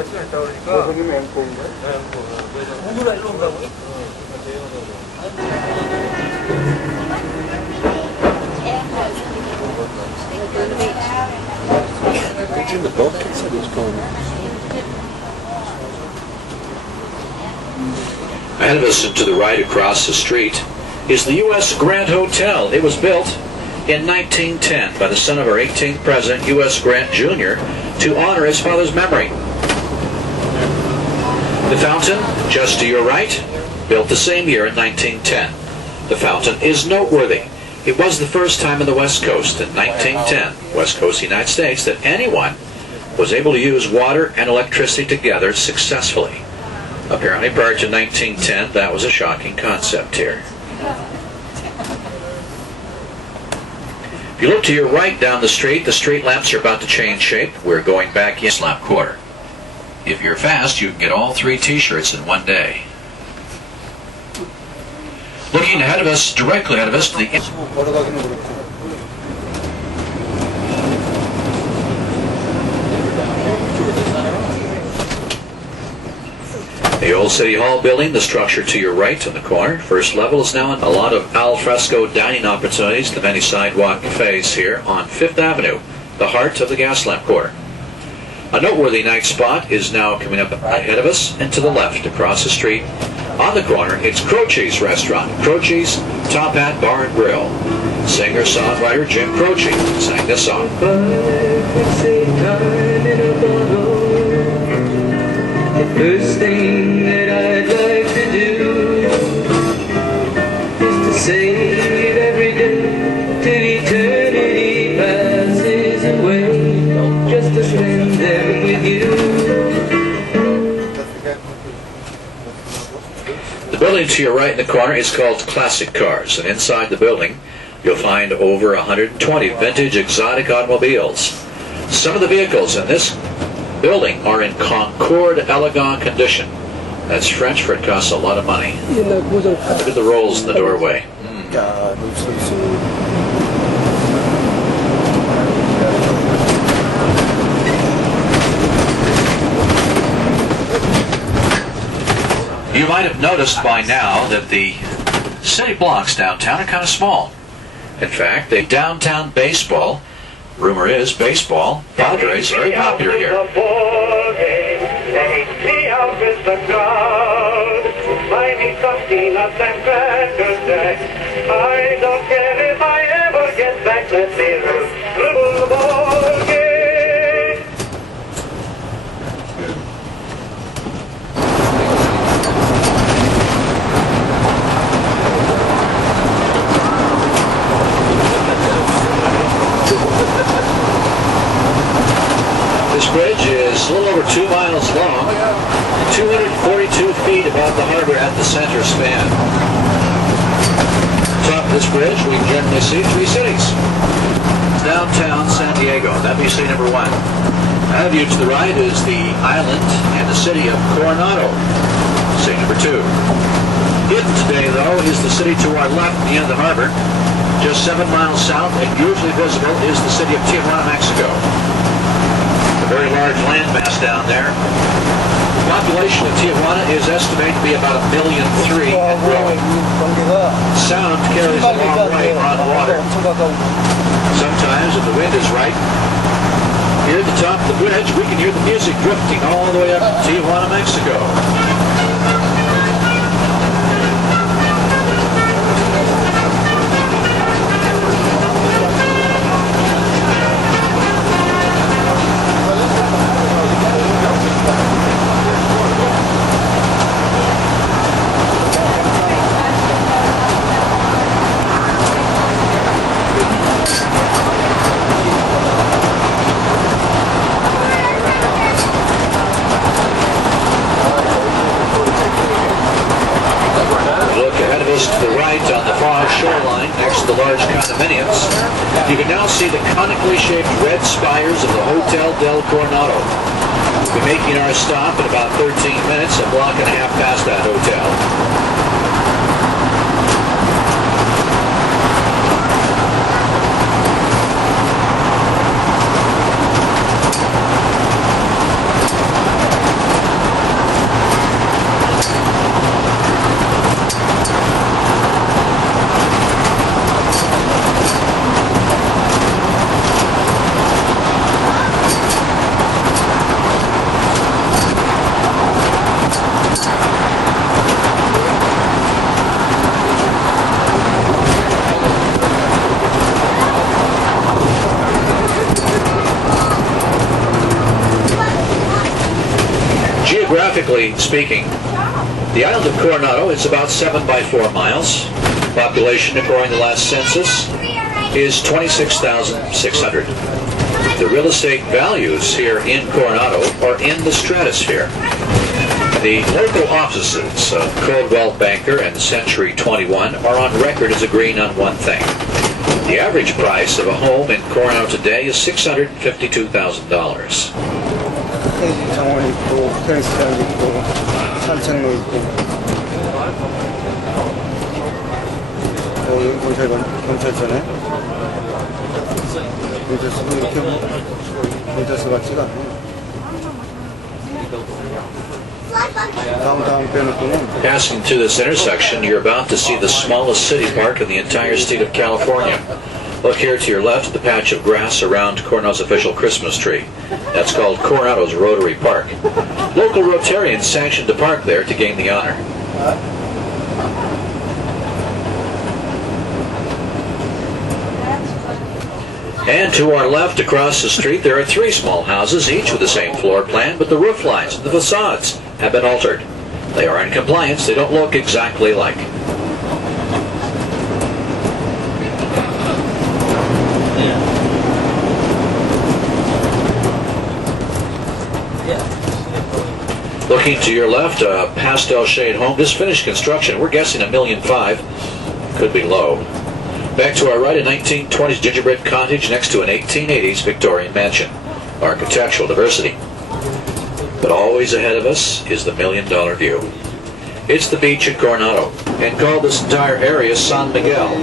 It's in the book. It said it's going. Ahead of us and to the right across the street is the U.S. Grant Hotel. It was built in 1910 by the son of our 18th president, U.S. Grant Jr., to honor his father's memory. The fountain, just to your right, built the same year in 1910. The fountain is noteworthy. It was the first time in the West Coast in 1910, West Coast United States, that anyone was able to use water and electricity together successfully. Apparently prior to 1910, that was a shocking concept here. If you look to your right down the street lamps are about to change shape. We're going back in Slap Quarter. If you're fast, you can get all 3 t-shirts in one day. Looking ahead of us, directly ahead of us, to the old City Hall building, the structure to your right in the corner. First level is now a lot of al fresco dining opportunities, the many sidewalk cafes here on 5th Avenue, the heart of the Gaslamp Quarter. A noteworthy night spot is now coming up ahead of us and to the left across the street. On the corner, it's Croce's restaurant. Croce's Top Hat Bar and Grill. Singer-songwriter Jim Croce sang this song. The first thing that I'd like to do is to save every day till eternity passes away, just to spend them with you. The building to your right in the corner is called Classic Cars, and inside the building you'll find over 120 vintage exotic automobiles. Some of the vehicles in this building are in Concorde elegant condition. That's French for it costs a lot of money. Look at the rolls in the doorway. You might have noticed by now that the city blocks downtown are kind of small. In fact, the downtown baseball, rumor is baseball, Padres are very popular here. I don't care if I ever get back, let me rule the ball game. This bridge is a little over 2 miles long, 242 feet above the harbor at the center span. Top of this bridge, we can generally see 3 cities. Downtown SanDiego, that'd be city number 1. Ahead of you to the right is the island and the city of Coronado, city number 2. Hidden today, though, is the city to our left at the end of the harbor. Just 7 miles south and usually visible is the city of Tijuana, Mexico. A very large landmass down there. The population of Tijuana is estimated to be about 1.3 million and growing. Sound carries a long way on water. Sometimes, if the wind is right, here at the top of the bridge, we can hear the music drifting all the way up to Tijuana, Mexico. To the right on the far shoreline next to the large condominiums, you can now see the conically shaped red spires of the Hotel del Coronado. We'll be making our stop in about 13 minutes, a block and a half past that hotel. Geographically speaking, the island of Coronado is about 7 by 4 miles. Population, according to the last census, is 26,600. The real estate values here in Coronado are in the stratosphere. The local offices of Coldwell Banker and Century 21 are on record as agreeing on one thing. The average price of a home in Coronado today is $652,000. 정원 있고, 테니스장 있고, 산책로 있고. 여기 경찰서네. 경찰서도 이렇게 경찰서 같지가 않네. 다음 빼놓고는. Passing through this intersection, you're about to see the smallest city park in the entire state of California. Look here to your left at the patch of grass around Coronado's official Christmas tree. That's called Coronado's Rotary Park. Local Rotarians sanctioned to park there to gain the honor. And to our left, across the street, there are 3 small houses, each with the same floor plan, but the roof lines and the facades have been altered. They are in compliance. They don't look exactly alike. Looking to your left, a pastel shade home, just finished construction. We're guessing $1.5 million. Could be low. Back to our right, a 1920s gingerbread cottage next to an 1880s Victorian mansion. Architectural diversity. But always ahead of us is the $1 million view. It's the beach at Coronado, and called this entire area San Miguel.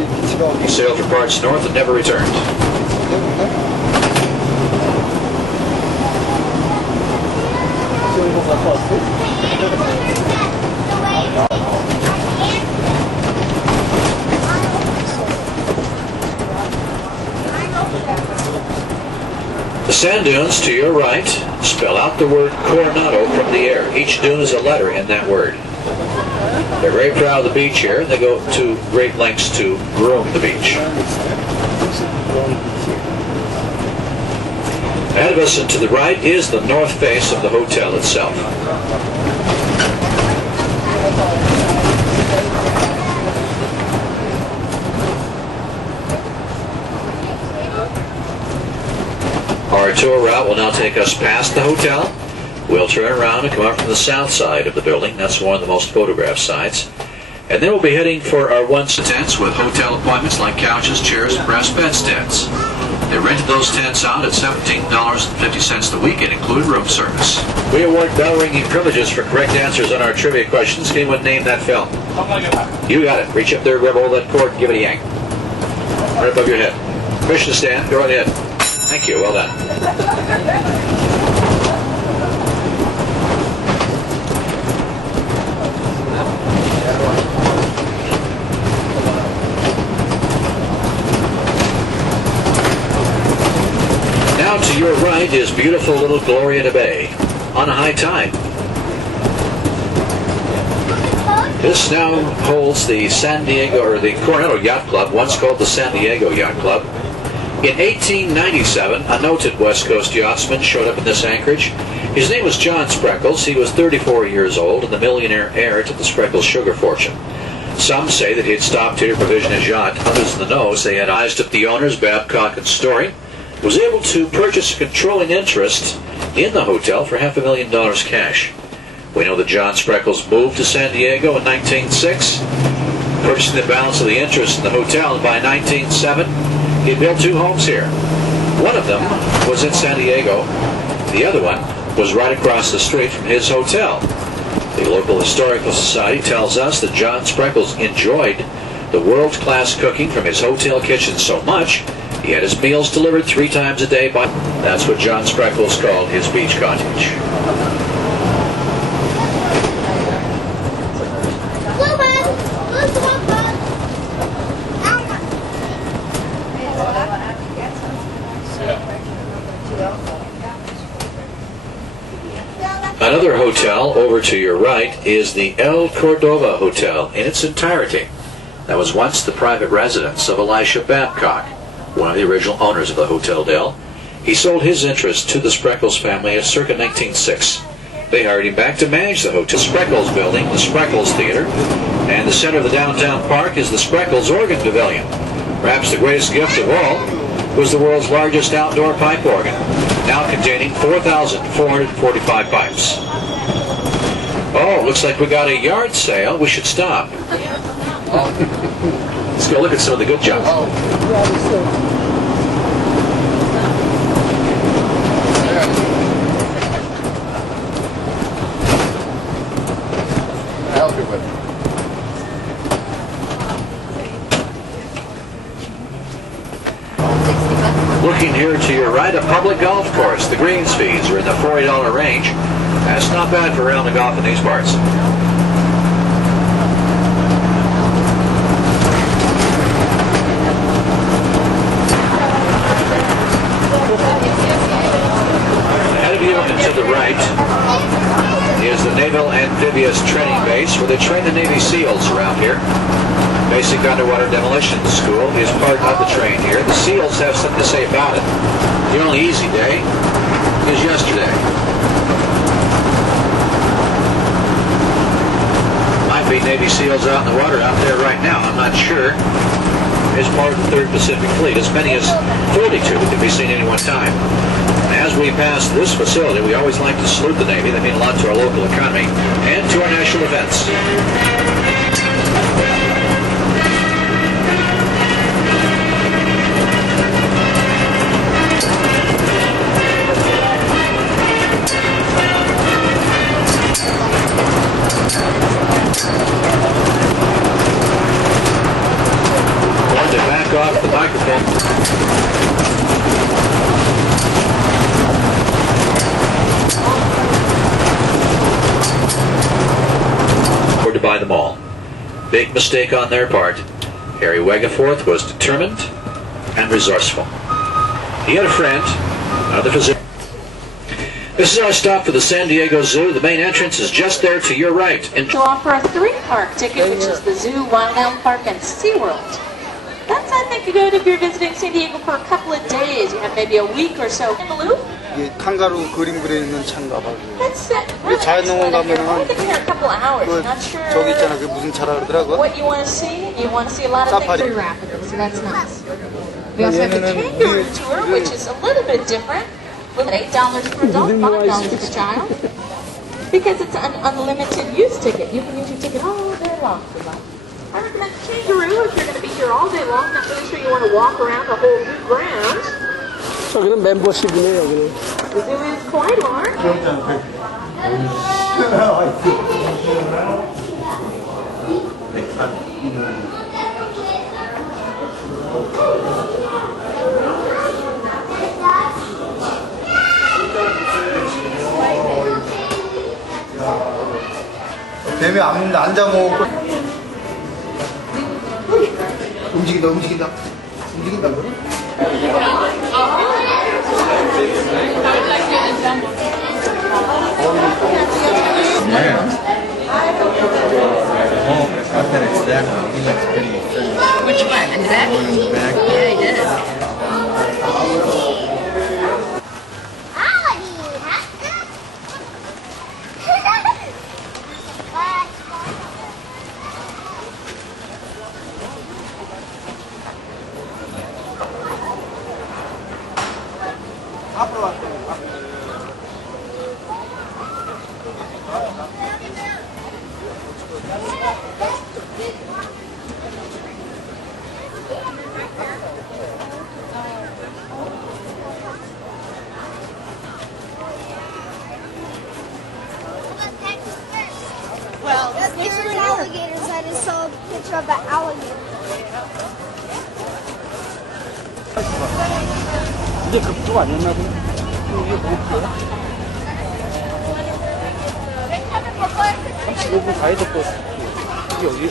He sailed for parts north and never returned. The sand dunes to your right spell out the word Coronado from the air. Each dune is a letter in that word. They're very proud of the beach here, and they go to great lengths to groom the beach. Ahead of us and to the right is the north face of the hotel itself. Our tour route will now take us past the hotel. We'll turn around and come out from the south side of the building. That's one of the most photographed sides. And then we'll be heading for our tents with hotel appointments like couches, chairs, and brass bedsteads. They rented those tents out at $17.50 the week and include room service. We award bell-ringing privileges for correct answers on our trivia questions. Can anyone name that film? You got it. Reach up there, grab hold of that cord, and give it a yank. Right above your head. Permission to stand. Go right ahead. Thank you. Well done. Now to your right is beautiful little Glorieta Bay on a high tide. This now holds the SanDiego, or the Coronado Yacht Club, once called the SanDiego Yacht Club. In 1897, a noted West Coast yachtsman showed up in this anchorage. His name was John Spreckles. He was 34 years old and the millionaire heir to the Spreckles sugar fortune. Some say that he had stopped here to provision his yacht. Others in the know say had eyes up the owners, Babcock and Story, was able to purchase a controlling interest in the hotel for $500,000 cash. We know that John Spreckles moved to SanDiego in 1906, purchasing the balance of the interest in the hotel, and by 1907, he built 2 homes here. One of them was in SanDiego. The other one was right across the street from his hotel. The local historical society tells us that John Spreckles enjoyed the world-class cooking from his hotel kitchen so much he had his meals delivered 3 times a day by. That's what John Spreckles called his beach cottage. Another hotel over to your right is the El Cordova Hotel in its entirety. That was once the private residence of Elisha Babcock, one of the original owners of the Hotel Del. He sold his interest to the Spreckles family in circa 1906. They hired him back to manage the hotel. Spreckles building, the Spreckles Theater, and the center of the downtown park is the Spreckles Organ Pavilion. Perhaps the greatest gift of all was the world's largest outdoor pipe organ, now containing 4,445 pipes. Oh, looks like we got a yard sale. We should stop. Let's go look at some of the good jobs. I'll help you with it. Looking here to your right, a public golf course. The greens fees are in the $40 range. That's not bad for a round of golf in these parts. Ahead of you and to the right is the Naval Amphibious Training Base, where they train the Navy SEALs around here. Basic Underwater Demolition School is part of the train here. The SEALs have something to say about it. The only easy day is yesterday. Might be Navy SEALs out in the water out there right now. I'm not sure. As part of the 3rd Pacific Fleet, as many as 32 can be seen at any one time. As we pass this facility, we always like to salute the Navy. They mean a lot to our local economy and to our national events. Going to back off the microphone. Or to buy them all. Big mistake on their part. Harry Wegeforth was determined and resourceful. He had a friend, another physician. This is our stop for the SanDiego Zoo. The main entrance is just there to your right. To offer a 3-park ticket, which is the Zoo, Wild Elm Park, and SeaWorld. That's, I think, good if you're visiting SanDiego for a couple of days. You have maybe a week or so. In the loop? 이게 칸가루 그림 그려 있는 차인가 봐. That's it. Really 자연농원 nice. 가면은 I think here a couple of hours. 그 Not sure 저기 있잖아. 그게 무슨 차라 그러더라고. what you want to see. You want to see a lot of Safari. things very rapidly, so that's nice. We also have the kangaroo tour, which is a little bit different. $8 for adult, $5 for child. Because it's an unlimited use ticket. You can use your ticket all day long if you like. I recommend kangaroo if you're going to be here all day long. Not really sure you want to walk around the whole new ground. 저기는 멤버십이네 여기는. The zoo is quite large. 뱀이 앉아 먹고 움직인다 움직인다 움직인다. Which one? In the back? Yeah, he did. Well, there's alligators. I just saw a picture of an alligator. 이제 급조가 아니었나 보네. 이게 뭐야? 35분 가야 될 거. 이게 어디?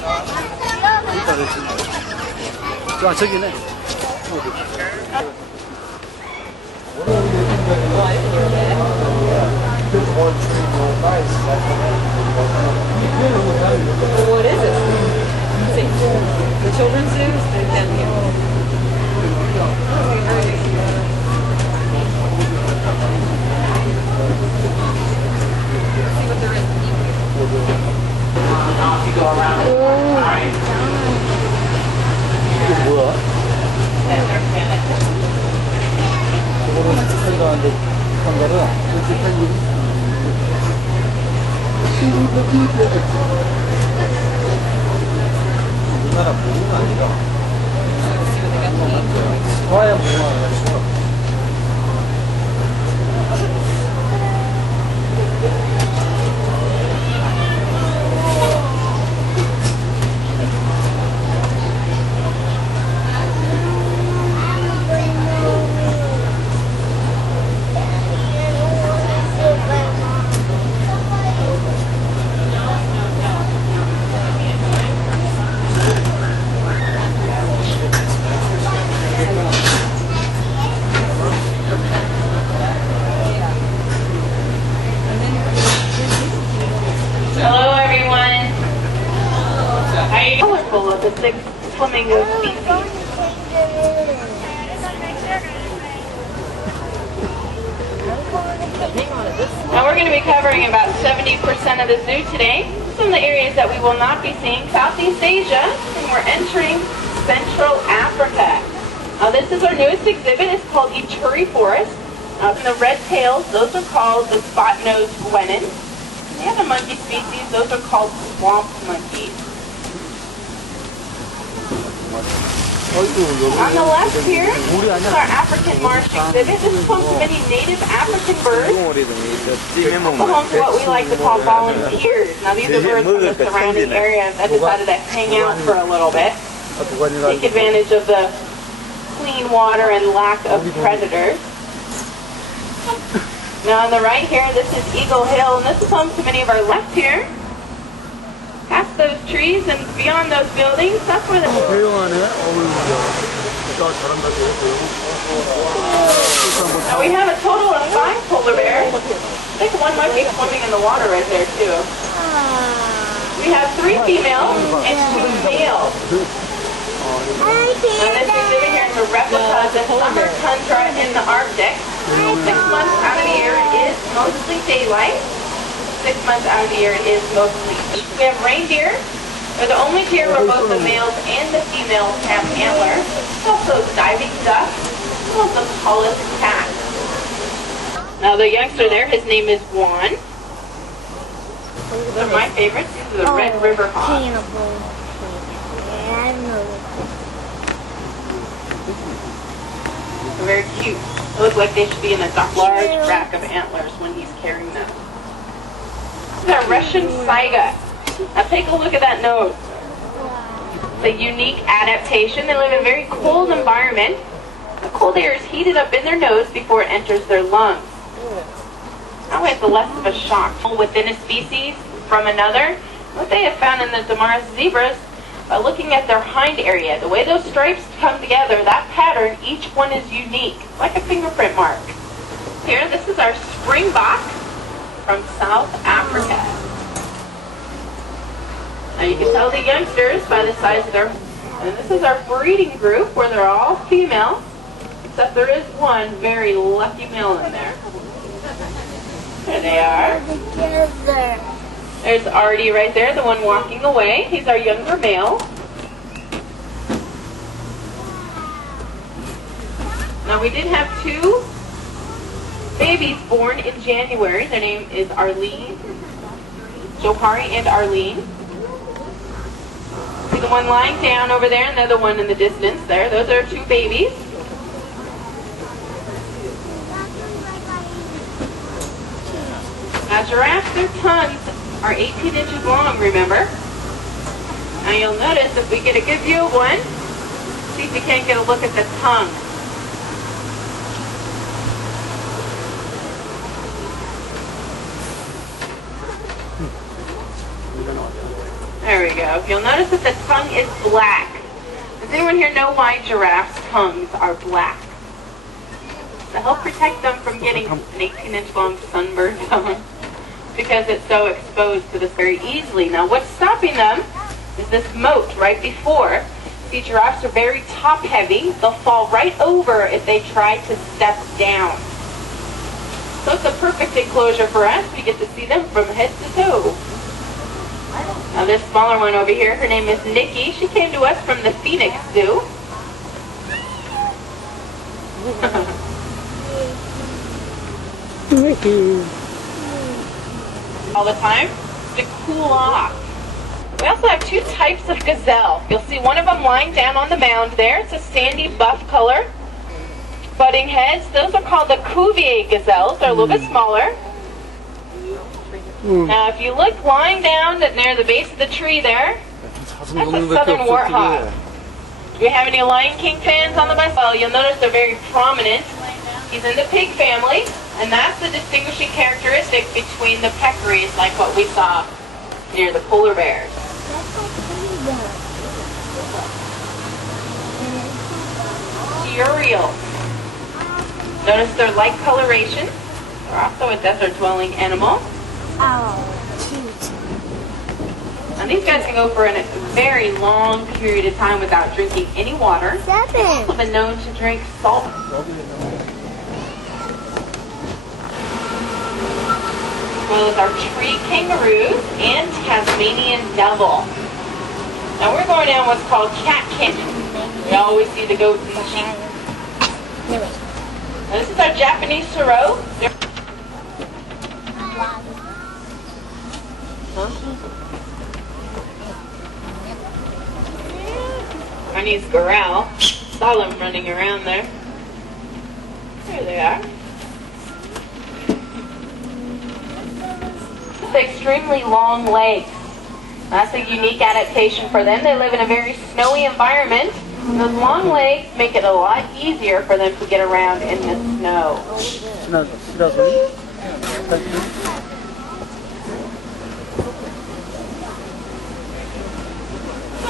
여기다 됐지. 아, 저기네. What is it? The children's zoo is down here. 거라 그렇게 팔리고 우리나라 무는 아니라 좋아야 무는 아니라 Hello, everyone. Are you colorful of the 6 flamingo species? Now we're going to be covering about 70% of the zoo today. Some of the areas that we will not be seeing: Southeast Asia, and we're entering Central Africa. This is our newest exhibit. It's called Ituri Forest. And the red tails, those are called the spot-nosed guenon. The other monkey species, those are called swamp monkeys. On the left here is our African marsh exhibit. This is home to many native African birds. Home to what we like to call volunteers. Now these are birds from the surrounding area that decided to hang out for a little bit. Take advantage of the clean water and lack of predators. Now on the right here, this is Eagle Hill, and this is home to many of our left here. Past those trees and beyond those buildings, that's where the... Now we have a total of 5 polar bears. I think one might be swimming in the water right there too. We have 3 females and 2 males. Now this exhibit here is a replica of the summer tundra in the Arctic. 6 months out of the year it is mostly daylight. 6 months out of the year it is mostly heat. We have reindeer. They're the only deer where both the males and the females have antlers. Also diving ducks, as well as the tallest cat. Now the youngster there, his name is Juan. These are my favorites. These are the Red River Hawks. They're very cute. They look like they should be in a large rack of antlers when he's carrying them. This is our Russian Saiga. Now take a look at that nose. It's a unique adaptation. They live in a very cold environment. The cold air is heated up in their nose before it enters their lungs. That way it's less of a shock. Within a species from another, what they have found in the Damaris zebras, by looking at their hind area, the way those stripes come together, that pattern, each one is unique, like a fingerprint mark. Here, this is our springbok from South Africa. Now you can tell the youngsters by the size of their... And this is our breeding group where they're all female, except there is one very lucky male in there. There they are. There's Artie right there, the one walking away. He's our younger male. Now we did have 2 babies born in January. Their name is Arlene, Johari and Arlene. See the one lying down over there and the other one in the distance there. Those are 2 babies. Now giraffes, their tongues are 18 inches long, remember? Now you'll notice if we get a good view of one, see if you can't get a look at the tongue. There we go. You'll notice that the tongue is black. Does anyone here know why giraffes' tongues are black? To help protect them from getting an 18-inch long sunburn tongue, because it's so exposed to this very easily. Now what's stopping them is this moat right before. See, giraffes are very top-heavy. They'll fall right over if they try to step down. So it's a perfect enclosure for us. We get to see them from head to toe. Now this smaller one over here, her name is Nikki. She came to us from the Phoenix Zoo. all the time to cool off. We also have two types of gazelle. You'll see one of them lying down on the mound there. It's a sandy buff color. Budding heads, those are called the Cuvier gazelles. They're a little bit smaller. Now if you look lying down near the base of the tree there, that's a southern warthog. Do we have any Lion King fans on the bus? Well, you'll notice they're very prominent. He's in the pig family, and that's the distinguishing characteristic between the peccaries, like what we saw near the polar bears. Urials. Notice their light coloration. They're also a desert-dwelling animal. Oh, cute. And these guys can go for a very long period of time without drinking any water. They've also been known to drink salt. Well as our tree kangaroos and Tasmanian devil. Now we're going down what's called cat canyon. We always see the goats and the sheep. Now this is our Japanese sorrel. Chinese corral. Saw them running around there. There they are. Extremely long legs. That's a unique adaptation for them. They live in a very snowy environment. Those long legs make it a lot easier for them to get around in the snow.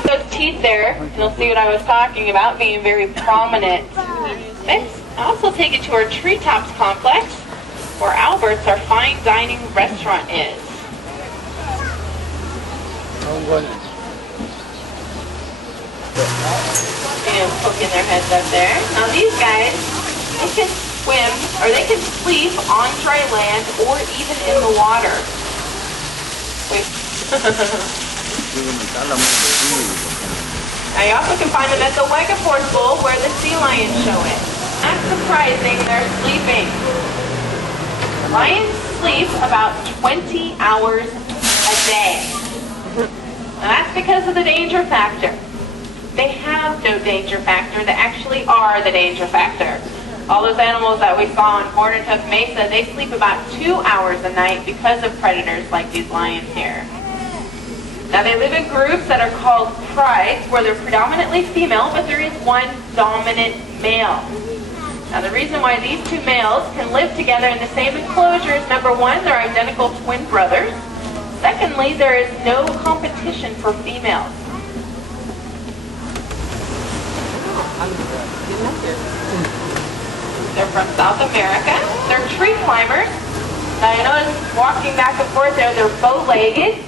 Those teeth there, and you'll see what I was talking about, being very prominent. Let's also take it to our treetops complex, where Albert's, our fine dining restaurant, is. Poking their heads up there. Now these guys, they can swim, or they can sleep on dry land, or even in the water. Wait. Now you also can find them at the Wegaforce Bowl, where the sea lions show it. Not surprising, they're sleeping. Lions sleep about 20 hours a day. And that's because of the danger factor. They have no danger factor. They actually are the danger factor. All those animals that we saw on Horn and Hoof Mesa, they sleep about 2 hours a night because of predators like these lions here. Now they live in groups that are called prides, where they're predominantly female, but there is one dominant male. Now the reason why these two males can live together in the same enclosure is, number one, they're identical twin brothers. Secondly, there is no competition for females. They're from South America. They're tree climbers. Now you notice walking back and forth there, they're bow-legged.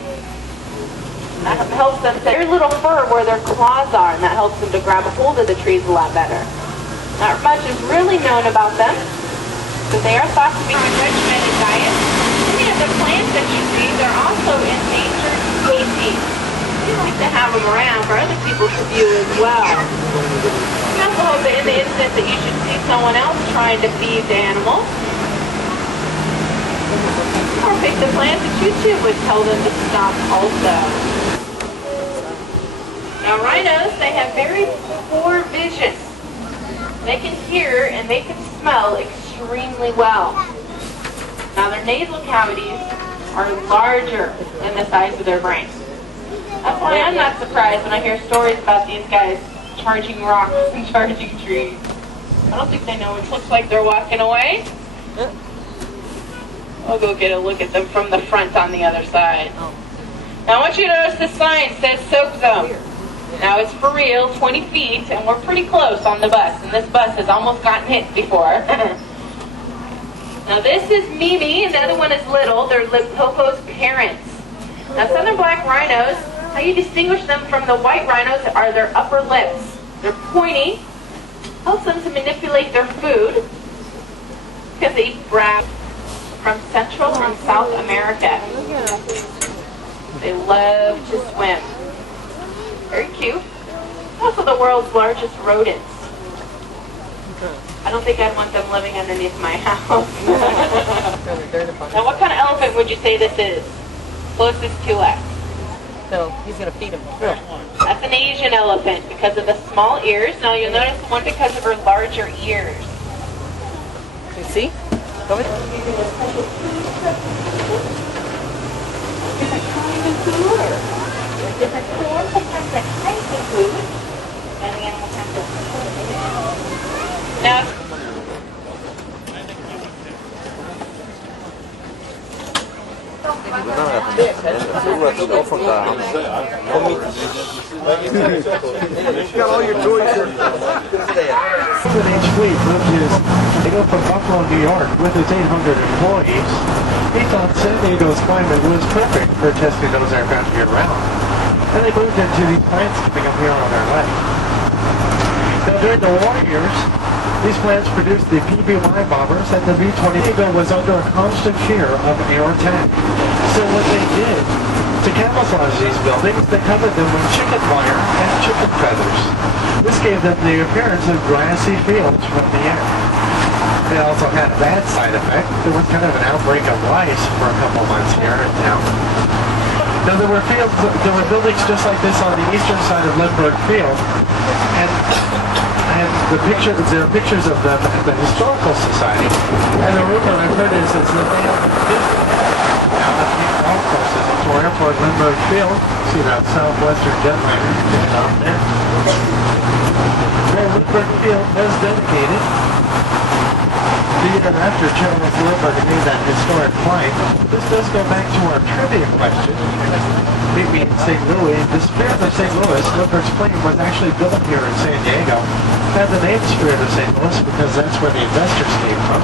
That helps them, their little fur where their claws are, and that helps them to grab a hold of the trees a lot better. Not much is really known about them, but they are thought to be a regimented diet. Many of the plants that you see, they're also endangered species. We like to have them around for other people to view as well. We also hope that in the instance that you should see someone else trying to feed the animals, or pick the plants that you too would tell them to stop also. Now rhinos, they have very poor vision. They can hear and they can smell extremely well. Now their nasal cavities are larger than the size of their brain. That's why I'm not surprised when I hear stories about these guys charging rocks and charging trees. I don't think they know. It looks like they're walking away. I'll go get a look at them from the front on the other side. Now I want you to notice the sign says soak zone. Now it's for real, 20 feet, and we're pretty close on the bus. And this bus has almost gotten hit before. Now this is Mimi, and the other one is Little. They're Limpopo's parents. Now southern black rhinos, how you distinguish them from the white rhinos are their upper lips. They're pointy, helps them to manipulate their food, because they eat grass from Central and South America. They love to swim. Very cute. Also the world's largest rodents. I don't think I'd want them living underneath my house. Now, what kind of elephant would you say this is? Closest to us. So he's going to feed him. That's an Asian elephant because of the small ears. Now, you'll notice the one because of her larger ears. You see? Go ahead. Different kind of food, or different forms, sometimes that kind of food, and the animal has to. Now, Got all your toys here. Each fleet lived they go from Buffalo, New York, with its 800 employees. He thought SanDiego's climate was perfect for testing those aircraft year-round, and they moved into these plants coming up here on our left. Now, during the war years, these plants produced the PBY bombers, and the V-20 was under a constant fear of air attack. So what they did, to camouflage these buildings, they covered them with chicken wire and chicken feathers. This gave them the appearance of grassy fields from the air. It also had a bad side effect. There was kind of an outbreak of lice for a couple months here in town. Now there were buildings just like this on the eastern side of Lindbergh Field, and there are pictures of them at the Historical Society. And the rumor I've heard is that they have down at the golf courses to Airport Lindbergh Field. See that Southwestern jetliner out there. Well, Lindbergh Field was dedicated the year after Charles Lindbergh made that historic flight. This does go back to our trivia question. Maybe in St. Louis, the Spirit of St. Louis, Lindbergh's plane was actually built here in SanDiego. Had the name Spirit of St. Louis because that's where the investors came from.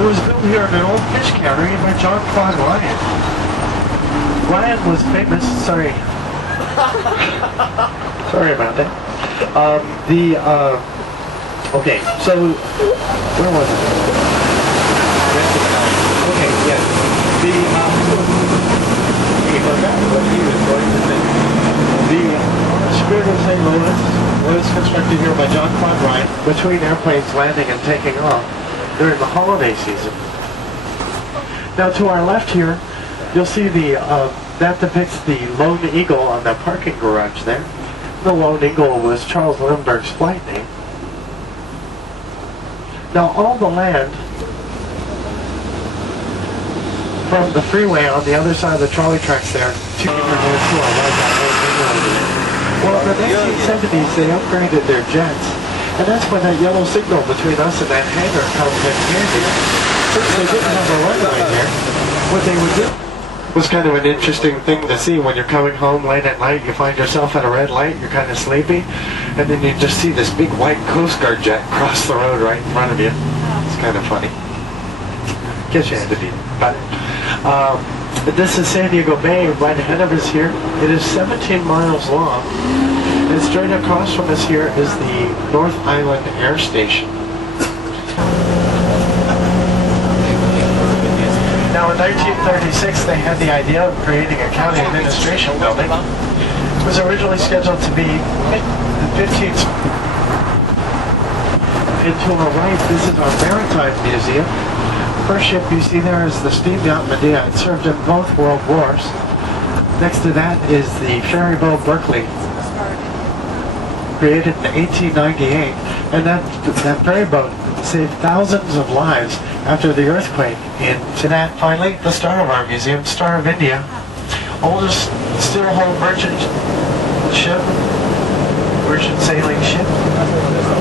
It was built here in an old fish cannery by John Claude Ryan. Ryan was famous, sorry about that. Okay, so, where was it? Okay, yes. The Spirit of St. Louis was constructed here by John Claude Ryan between airplanes landing and taking off during the holiday season. Now to our left here, you'll see that depicts the Lone Eagle on the parking garage there. The Lone Eagle was Charles Lindbergh's flight name. Now all the land from the freeway on the other side of the trolley tracks there to our right. Well, in the 1970s they upgraded their jets, and that's when that yellow signal between us and that hangar comes in handy. Since they didn't have a runway there, what they would do was kind of an interesting thing to see when you're coming home late at night. You find yourself at a red light, you're kind of sleepy, and then you just see this big white Coast Guard jet cross the road right in front of you. It's kind of funny. Guess you had to be there. But this is SanDiego Bay right ahead of us here. It is 17 miles long, and straight across from us here is the North Island Air Station. Now in 1936 they had the idea of creating a county administration building. It was originally scheduled to be the 15th. And to our right, this is our Maritime Museum. The first ship you see there is the steam yacht Medea. It served in both world wars. Next to that is the ferry boat Berkeley, created in 1898. And that ferry boat saved thousands of lives after the earthquake. And to that, finally, the star of our museum, Star of India, oldest still-hold merchant sailing ship.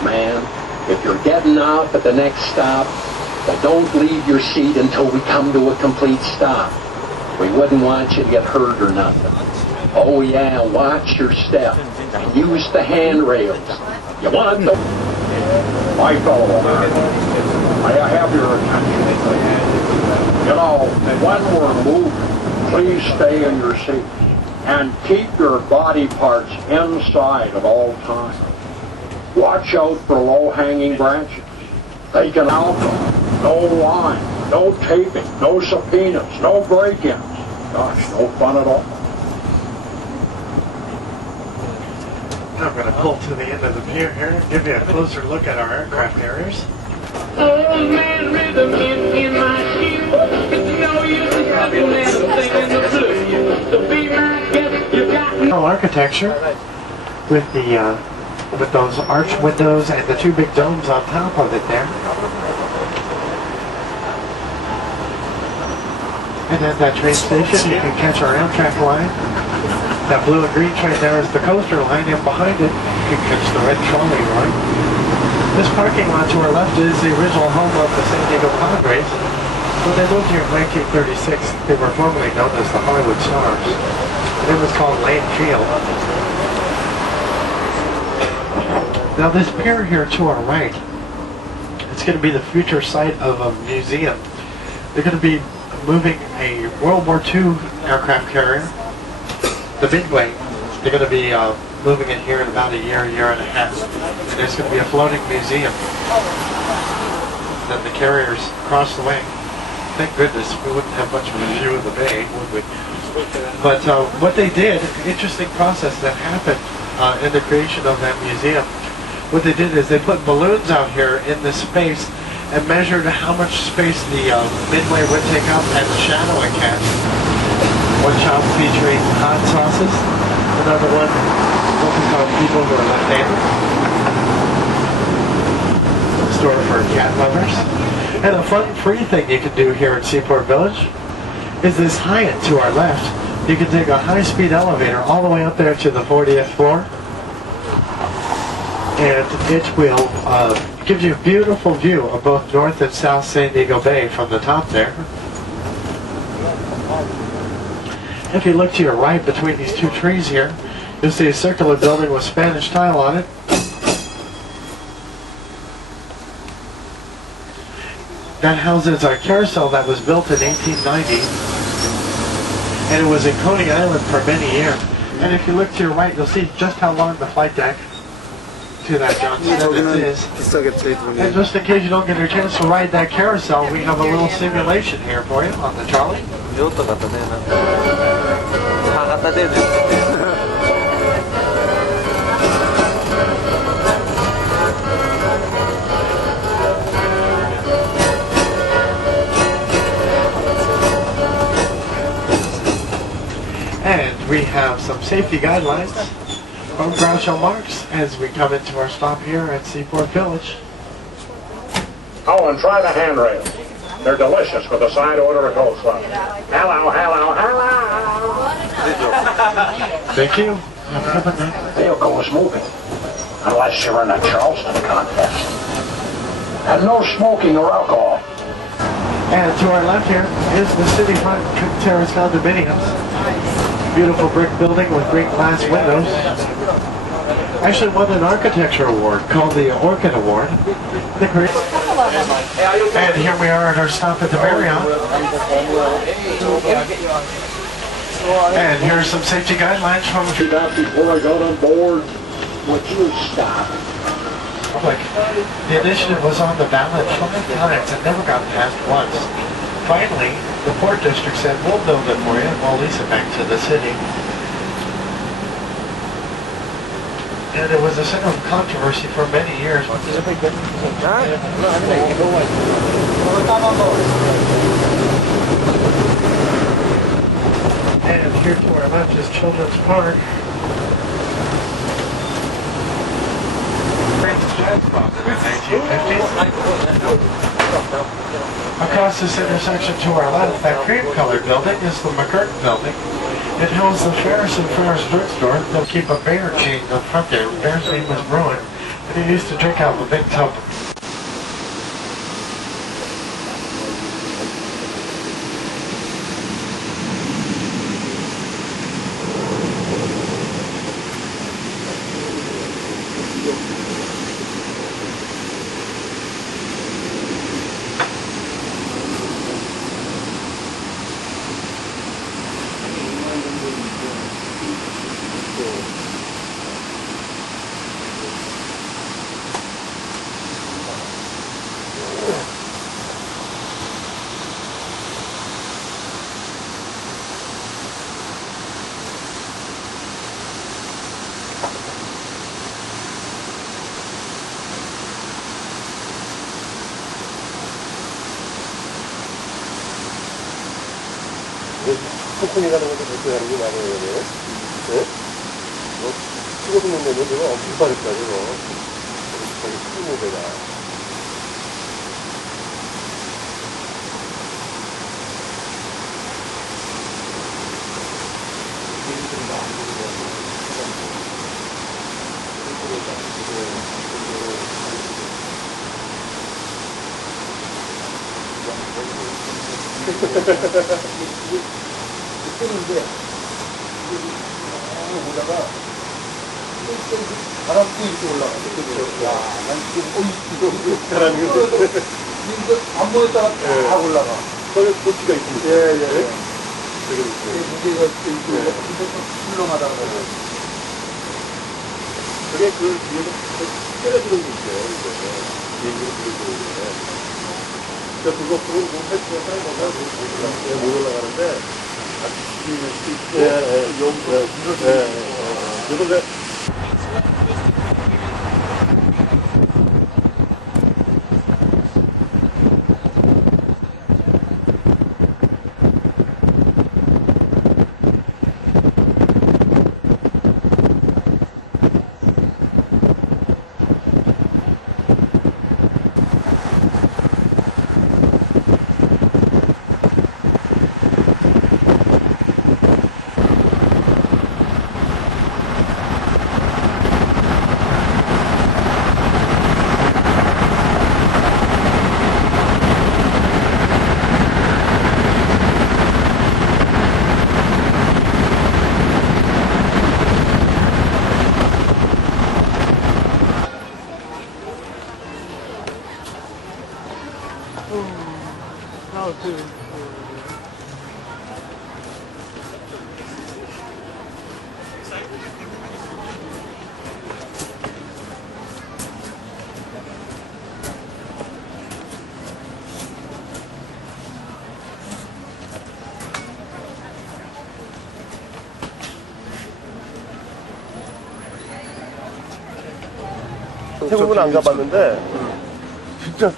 Man, if you're getting off at the next stop, but don't leave your seat until we come to a complete stop. We wouldn't want you to get hurt or nothing. Oh yeah, watch your step and use the handrails. You want the... My fellow Americans, may I have your attention, please? You know, when we're moving, please stay in your seats and keep your body parts inside at all times. Watch out for low-hanging branches. Take an alcohol, no wine, no taping, no subpoenas, no break-ins. Gosh, no fun at all. I'm going to pull to the end of the pier here and give you a closer look at our aircraft carriers. Old man rhythm in my shoe. It's no use in stopping that thing in the blue. So be my guest, you got me. Architecture with the with those arch windows and the two big domes on top of it there. And at that train station, you can catch our Amtrak line. That blue and green train there is the coaster line, and behind it, you can catch the red trolley line. This parking lot to our left is the original home of the SanDiego Padres. When they moved here in 1936, they were formerly known as the Hollywood Stars. And it was called Lane Field. Now this pier here to our right, it's going to be the future site of a museum. They're going to be moving a World War II aircraft carrier, the Midway. They're going to be moving it here in about a year and a half. And there's going to be a floating museum. Then the carriers across the way. Thank goodness we wouldn't have much of a view of the bay, would we? But what they did, an interesting process that happened in the creation of that museum. What they did is they put balloons out here in this space and measured how much space the Midway would take up and the shadow it cast. One shop featuring hot sauces, another one what we call people who are left-handed, a store for cat lovers. And a fun free thing you can do here at Seaport Village is this Hyatt to our left. You can take a high-speed elevator all the way up there to the 40th floor. And it will give you a beautiful view of both North and South SanDiego Bay from the top there. If you look to your right between these two trees here, you'll see a circular building with Spanish tile on it. That houses our carousel that was built in 1890. And it was in Coney Island for many years. And if you look to your right, you'll see just how long the flight deck to that Johnson is. And just in case you don't get a chance to ride that carousel, we have a little simulation here for you on the trolley. And we have some safety guidelines from Groucho Marx as we come into our stop here at Seaport Village. Oh, and try the handrails. They're delicious with a side order of coleslaw. Hello, hello, hello. Thank you. Have a good night. Vehicle is moving, unless you're in a Charleston contest. And no smoking or alcohol. And to our left here is the City Front Terrace condominiums. Beautiful brick building with great glass windows. Actually won an architecture award called the Orchid Award. And here we are at our stop at the Marriott. And here are some safety guidelines from Before I got on board, would you stop? The initiative was on the ballot 5 times and never got passed once. Finally, the Port District said, we'll build it for you and we'll lease it back to the city. And it was a center of controversy for many years. And here to our left is Children's Park. Across this intersection to our left, that cream-colored building is the McCurtain building. It holds the Ferris and Ferris drugstore. They'll keep a bear chained up front there. The bear's name was Bruin, and he used to drink out of a big tub. 천천히 가는 건데 그렇게 가는 게 맞아요, 이거. 네? 뭐, 15분 내면 이거 엄청 빠르다, 이거. 거기 15배가. 뜨는데 오다가 바람도 이렇게 올라가. 야, 난 지금 이거 바람이 이거 안 보였다가 다 올라가. 거기 도치가 있습니다. 예. 무게가 이거 훌렁하다가 그게 그 위에서 때려주는 게 있어요. 비행기로 들어주는 그러니까 그거 보고 헬스가 쌓인 거가 못 올라가는데 같이 죽이는 수도 있고 이거 왜 태국은 안 가봤는데 진짜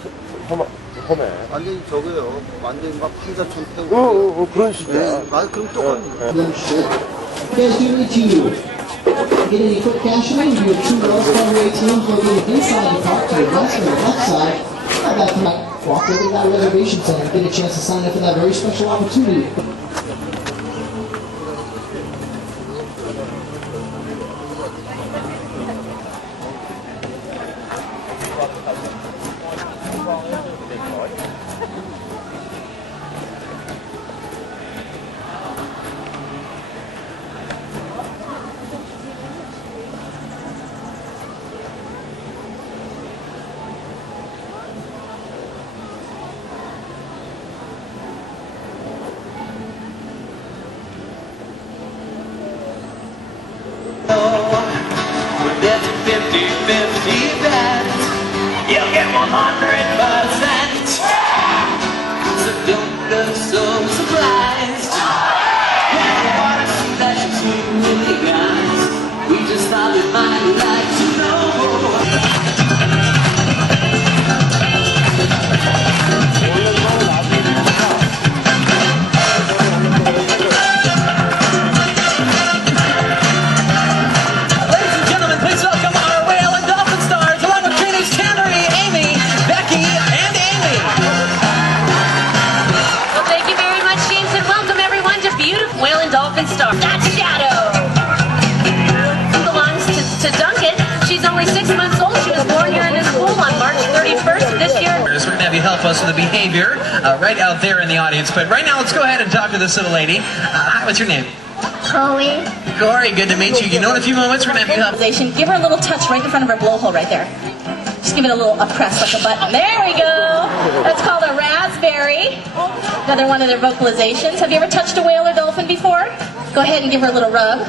험해. 완전히 저거요. 완전히 막 황사촌 태우고. 그런 식이야. 네, 맞아, 그럼 똑같네. Guys, do need to get any quick cash in. You have 2 Wells teams located inside the park to the west and the left side. How about tonight? Walk over to that reservation center and get a chance to sign up for that very special opportunity. With that 50-50 bet, you'll get 100%. So don't look so surprised when the water splashes you in the eyes. We just thought we might like to know. Star. That's Shadow. Belongs to Duncan. She's only 6 months old. She was born here in this pool on March 31st of this year. We're going to have you help us with the behavior right out there in the audience. But right now, let's go ahead and talk to this little lady. Hi, what's your name? Corey. Corey, good to meet you. You know, in a few moments, we're going to have you help. Give her a little touch right in front of her blowhole right there. Just give it a little press like a button. There we go. That's called a raspberry. Another one of their vocalizations. Have you ever touched a whale or dolphin before? Go ahead and give her a little rub.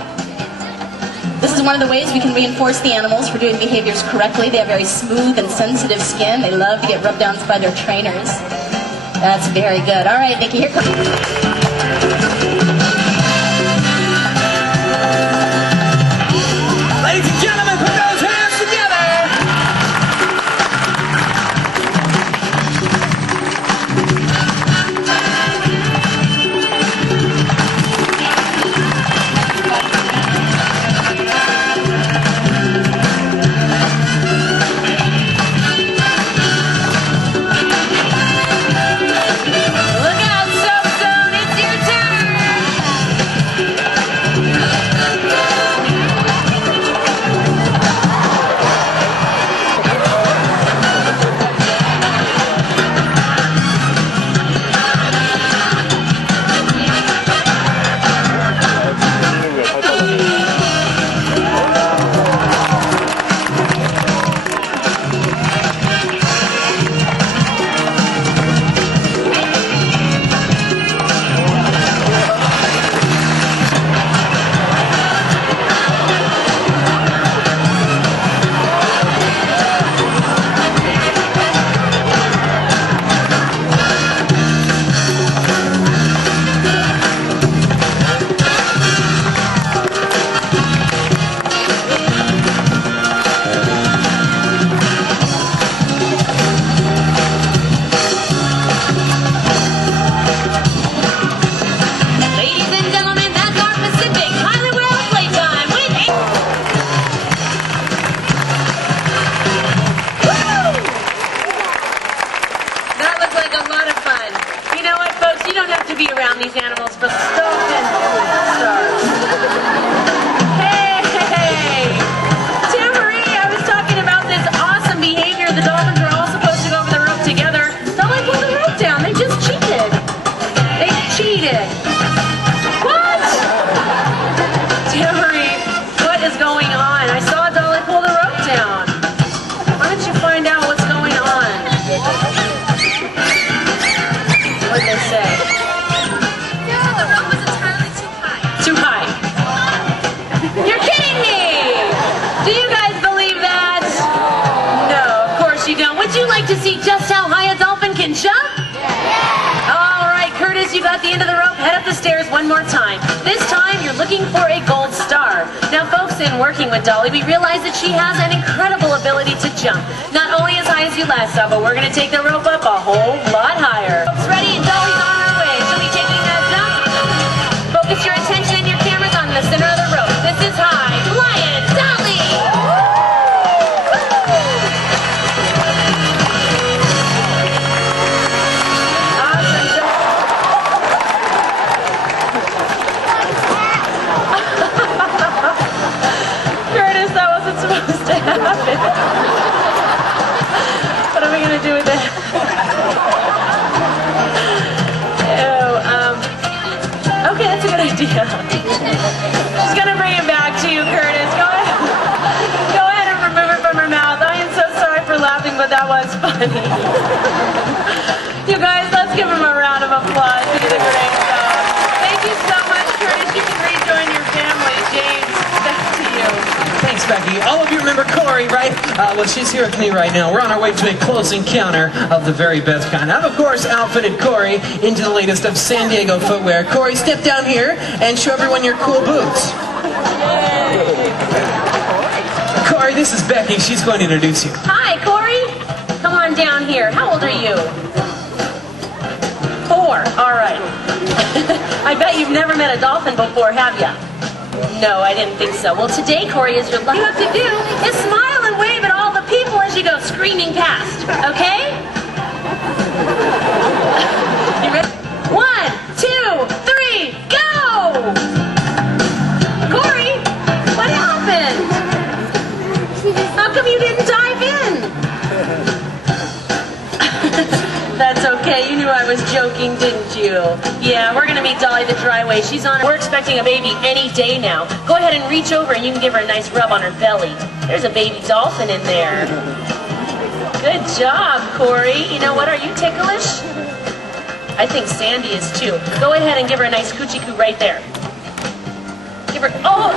This is one of the ways we can reinforce the animals for doing behaviors correctly. They have very smooth and sensitive skin. They love to get rubbed down by their trainers. That's very good. All right, Nikki, here comes... Ladies and gentlemen, put those hands together! be around these animals for so many stars. Hey! Tambourine, I was talking about this awesome behavior. The dolphins were all supposed to go over the rope together. Dolly pulled the rope down. They just cheated. They cheated. What? Tambourine, what is going on? I saw Dolly pull the rope down. Why don't you find out what's going on? What'd they say? The rope was entirely too high. Too high. You're kidding me! Do you guys believe that? No, of course you don't. Would you like to see just how high a dolphin can jump? All right, Curtis, you got the end of the rope. Head up the stairs one more time. This time, you're looking for a gold star. Now, folks, in working with Dolly, we realize that she has an incredible ability to jump. Not only as high as you last saw, but we're going to take the rope up a whole lot higher. Folks, ready? And Dolly's on her way. She'll be taking that jump. Focus your attention and your cameras on the center of the rope. This is high. Flying Dolly! Curtis, that wasn't supposed to happen. What are we going to do with that? Okay, that's a good idea. She's going to bring it back to you, Curtis. Go ahead and remove it from her mouth. I am so sorry for laughing, but that was funny. You guys, let's give him a round of applause. He did a great job. Thank you so much, Curtis. You can rejoin your family. James, back to you. Thanks, Becky. All of you remember Corey, right? Well, she's here with me right now. We're on our way to a close encounter of the very best kind. I've, of course, outfitted Corey into the latest of SanDiego footwear. Corey, step down here and show everyone your cool boots. Corey, this is Becky. She's going to introduce you. Hi, Corey. Come on down here. How old are you? 4. All right. I bet you've never met a dolphin before, have you? No, I didn't think so. Well, today, Corey, is your lucky. All you have to do is smile and wave at all the people as you go screaming past, okay? You ready? 1, 2, 3, go! Corey, what happened? How come you didn't dive in? That's okay. You knew I was joking, didn't you? Yeah, we're going to meet Dolly the Dryway. She's on. We're expecting a baby any day now. Go ahead and reach over and you can give her a nice rub on her belly. There's a baby dolphin in there. Good job, Corey. You know what? Are you ticklish? I think Sandy is too. Go ahead and give her a nice coochie-coo right there. Give her... Oh!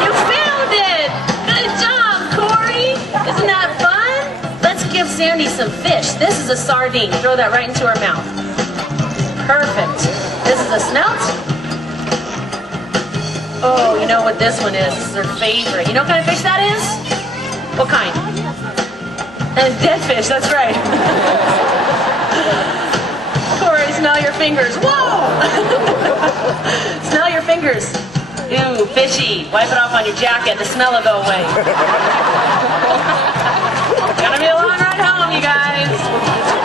You found it! Good job, Corey! Isn't that fun? Let's give Sandy some fish. This is a sardine. Throw that right into her mouth. Perfect. This is a smelt. Oh, you know what this one is? This is her favorite. You know what kind of fish that is? What kind? Dead fish, that's right. Corey, smell your fingers. Whoa! Smell your fingers. Ooh, fishy. Wipe it off on your jacket. The smell will go away. Gonna be a long ride home, you guys.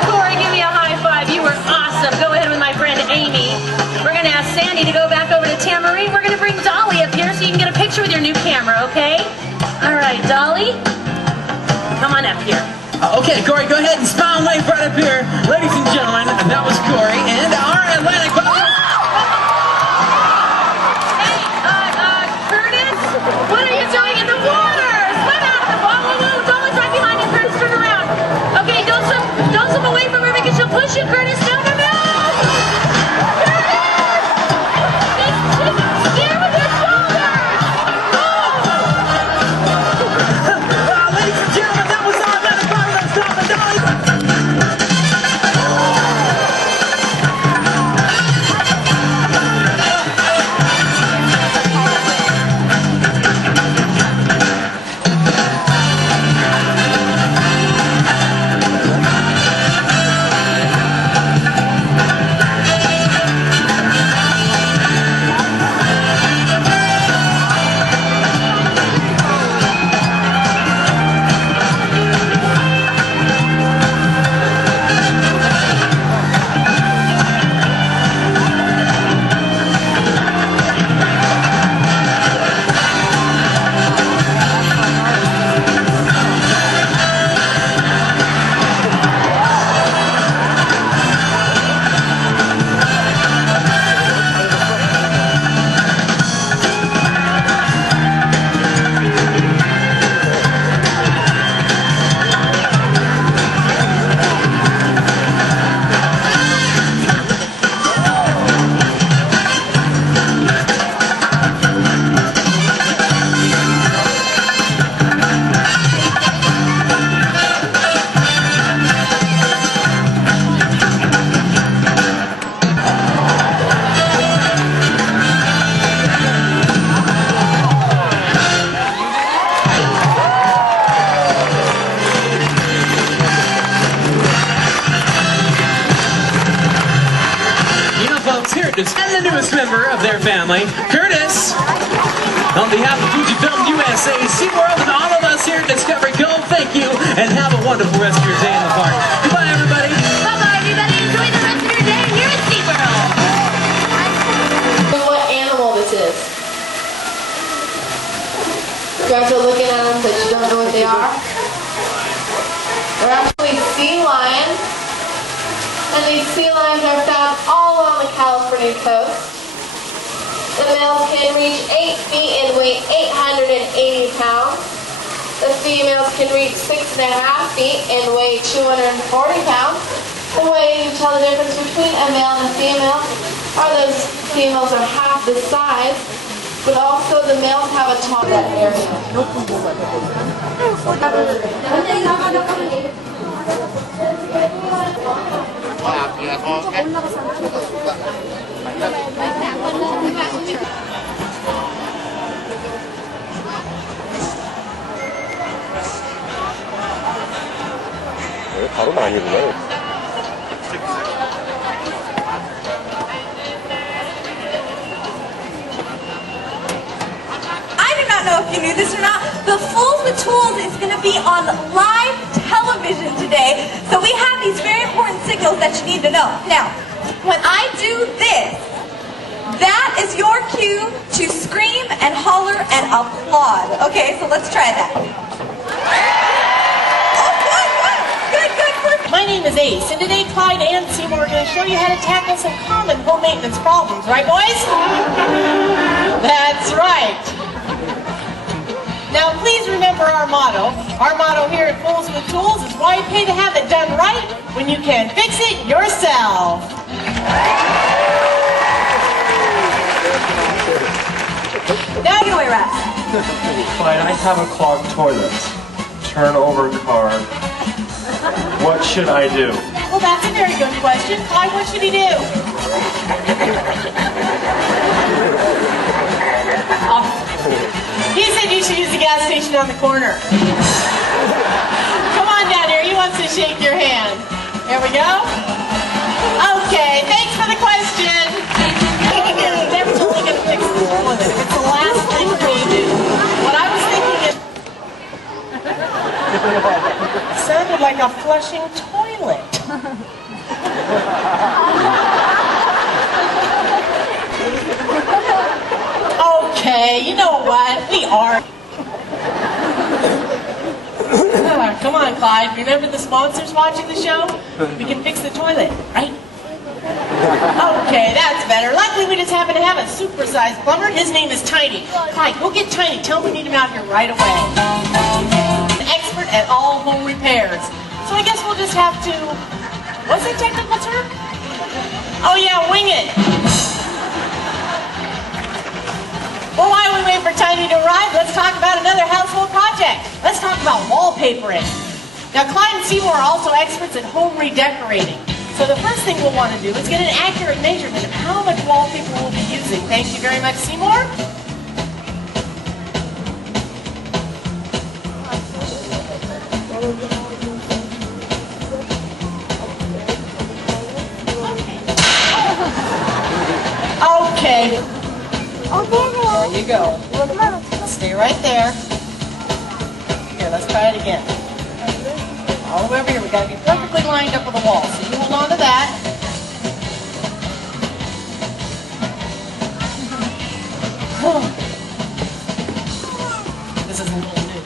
Corey, give me a high five. You were awesome. Go ahead with my friend Amy. We're gonna ask Sandy to go back over to Tamarine. We're gonna bring Dolly up here so you can get a picture with your new camera, okay? All right, Dolly. Come on up here. Okay, Corey, go ahead and smile and wave right up here. Ladies and gentlemen, that was Corey and our Atlantic... Curtis, what are you doing in the water? Swim out of the ball. Whoa, Dolly's right behind you. Curtis, turn around. Okay, don't swim away from her because she'll push you, Curtis. No. here to and the newest member of their family, Curtis. On behalf of Fujifilm USA, SeaWorld, and all of us here at Discovery Cove, thank you, and have a wonderful rest of your day in the park. Goodbye, everybody. Bye-bye, everybody. Enjoy the rest of your day here at SeaWorld. What animal this is? You guys are looking at them, but you don't know what they are? They're actually sea lions. And these sea lions are found all along the California coast. The males can reach 8 feet and weigh 880 pounds. The females can reach 6.5 feet and weigh 240 pounds. The way you tell the difference between a male and a female are those females are half the size, but also the males have a taller area. 바로 많이구나. I do not know if you knew this or not, but Fools with Tools is going to be on live television today. So we have these very important signals that you need to know. Now, when I do this, that is your cue to scream and holler and applaud. Okay, so let's try that. My name is Ace, and today Clyde and Seymour are going to show you how to tackle some common home maintenance problems, right boys? That's right. Now please remember our motto. Our motto here at Fools with Tools is why pay to have it done right when you can fix it yourself. Now you away, Rat. Clyde, I have a clogged toilet. Turn over card. What should I do? Well, that's a very good question. Clyde, what should he do? He said you should use the gas station on the corner. Come on down here. He wants to shake your hand. Here we go. Okay, thanks for the question. That's only going to fix the toilet. It's the last thing we do. What I was thinking is... It sounded like a flushing toilet. Okay, you know what? We are. Come on, Clyde. Remember the sponsors watching the show? We can fix the toilet, right? Okay, that's better. Luckily, we just happen to have a supersized plumber. His name is Tiny. Clyde, go get Tiny. Tell him we need him out here right away. An expert at all home repairs. So I guess we'll just have to... What's the technical term? Oh yeah, wing it. Well, while we wait for Tiny to arrive, let's talk about another household project. Let's talk about wallpapering. Now, Clyde and Seymour are also experts at home redecorating. So the first thing we'll want to do is get an accurate measurement of how much wallpaper we'll be using. Thank you very much, Seymour. Okay. There you go. Stay right there. Here, let's try it again. All the way over here. We've got to be perfectly lined up with the wall. So you hold on to that. This isn't really new.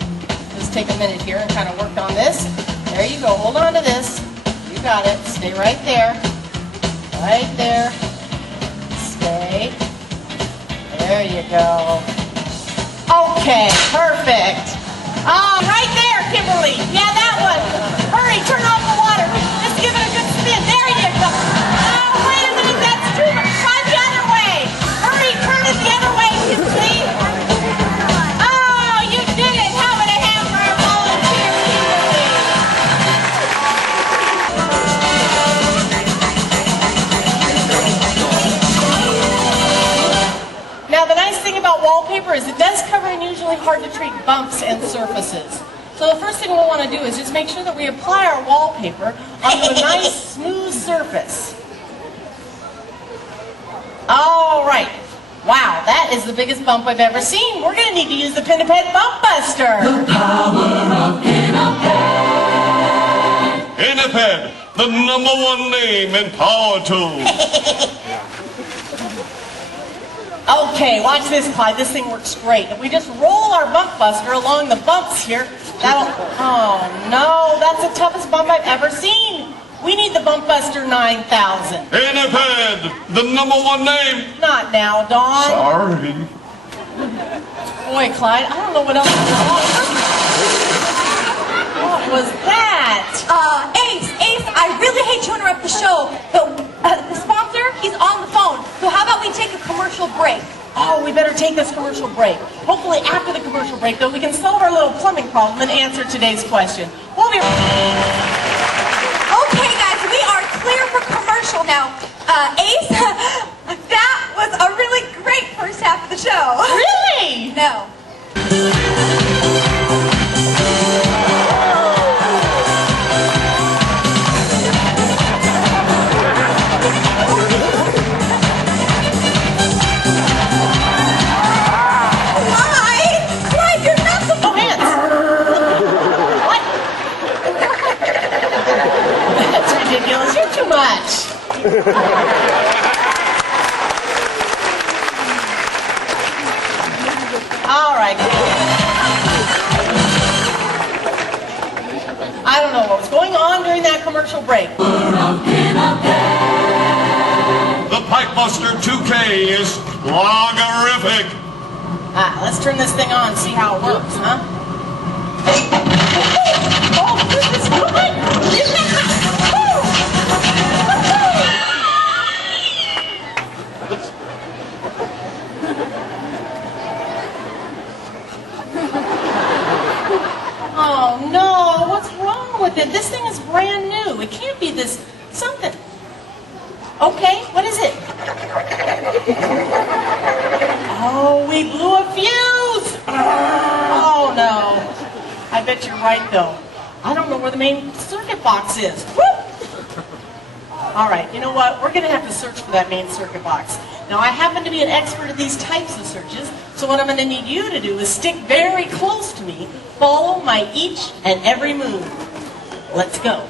Just take a minute here and kind of work on this. There you go. Hold on to this. You got it. Stay right there. Right there. Stay. There you go. Okay, perfect. Right there, Kimberly. Yeah, that one. Hurry, turn off the water. Just give it a good spin. There you go. Oh, wait a minute, that's too much. Try the other way. Hurry, turn it the other way, Kimberly. Oh, you did it. How about a hand for our volunteer, Kimberly? Now, the nice thing about wallpaper is it does cover unusually hard to treat bumps and surfaces. So the first thing we'll want to do is just make sure that we apply our wallpaper onto a nice smooth surface. Wow, that is the biggest bump I've ever seen. We're going to need to use the Pinniped Bump Buster. The power of Pinniped. Pinniped, the #1 name in power tools. Okay, watch this, Clyde. This thing works great. If we just roll our bump buster along the bumps here, that'll... Oh, no, that's the toughest bump I've ever seen. We need the Bump Buster 9000. Pinniped, the #1 name. Not now, Dawn. Sorry. Boy, Clyde, I don't know what else was wrong. What was that? Ace, I really hate to interrupt the show, but the sponsor, he's on the phone. So how about we take a commercial break? Oh, we better take this commercial break. Hopefully after the commercial break, though, we can solve our little plumbing problem and answer today's question. We'll be Okay, guys, we are clear for commercial now. Ace, that was a really great first half of the show. Really? No. You're too much. All right. I don't know what was going on during that commercial break. The Pipe Buster 2K is logarithmic. Let's turn this thing on and see how it works, huh? Oh, this is good. Oh no, what's wrong with it? This thing is brand new. It can't be this something. Okay, what is it? Oh, we blew a fuse! Oh no. I bet you're right though. I don't know where the main circuit box is. Woo! All right, you know what? We're going to have to search for that main circuit box. Now, I happen to be an expert at these types of searches, so what I'm going to need you to do is stick very close to me, follow my each and every move. Let's go.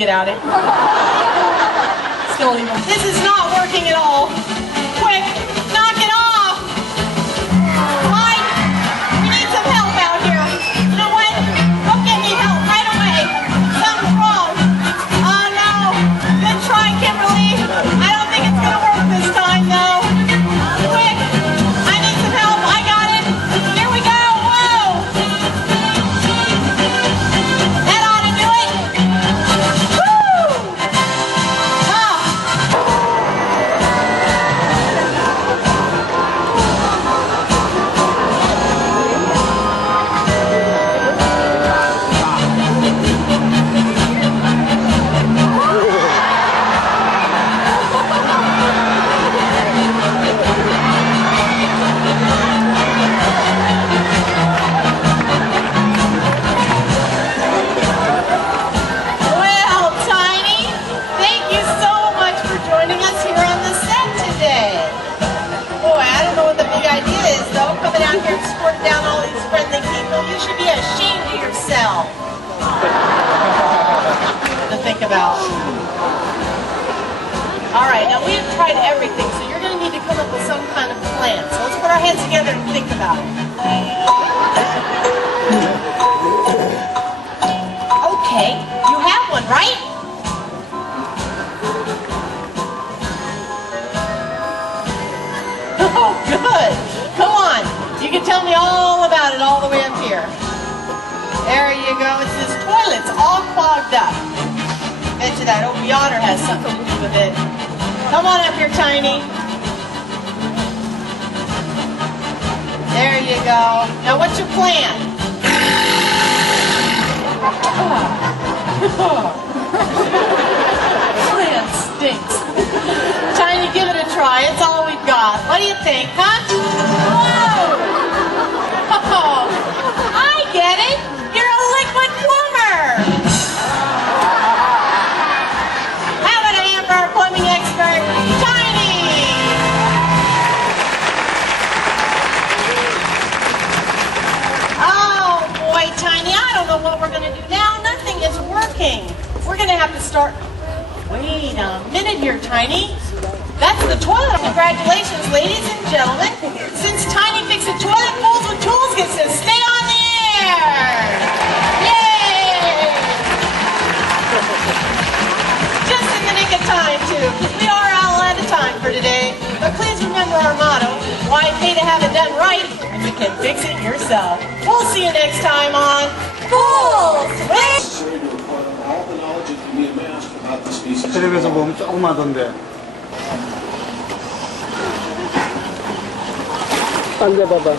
Get out of it. Still even. This is not working at all. Quick, knock it off. Mike, we need some help out here. You know what? Go get me help right away. Something's wrong. Oh no. Good try, Kimberly. I don't think it's gonna work this time though. Quick, I need some help. I got it. Here we go. Whoa. That ought to do it. All right, now we've tried everything, so you're going to need to come up with some kind of plan. So let's put our heads together and think about it. right? Oh, good. Come on. You can tell me all about it all the way up here. There you go. It's this toilet's all clogged up. Bet you that over yonder has something to do with it. Come on up here, Tiny. There you go. Now what's your plan? Plan stinks. Tiny, give it a try. It's all we've got. What do you think, huh? Whoa! Oh, I get it. You're a liquid plumber. How about a hand for our plumbing expert, Tiny? Oh boy, Tiny, I don't know what we're going to do now. Nothing is working. We're going to have to start. Wait a minute here, Tiny. That's the toilet. Congratulations, ladies and gentlemen. Since Tiny fixed a toilet, Fools with Tools gets to stay on the air. Yay! Just in the nick of time, too, because we are all out of time for today. But please remember our motto, why pay to have it done right if you can fix it yourself. We'll see you next time on Fools with all the knowledge that can be amassed about the species. 텔레비에서 보면 조그마던데. 앉아봐봐.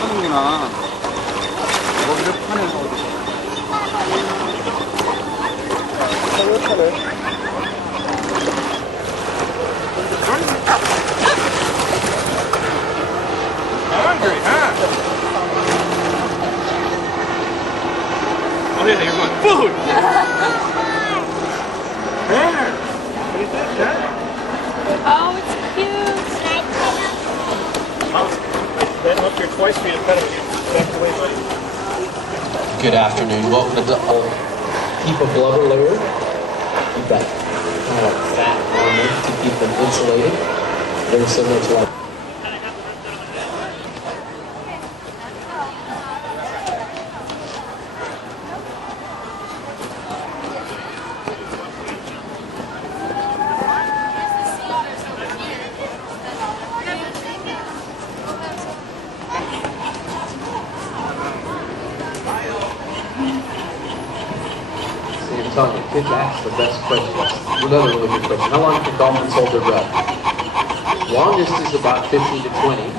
하는구나. 거기를 파네, 어디서. 파네. Hungry, huh? Oh yeah, you're going food! There! What is that, Dad? Oh, it's cute. Bend up here twice for you to pet him. Back away, buddy. Good afternoon. Welcome to the heap of blubber layer. Keep that kind of fat on to keep them insulated. Very similar to our kids ask the best questions. Another really good question. How long can dolphins hold their breath? Longest is about 15 to 20.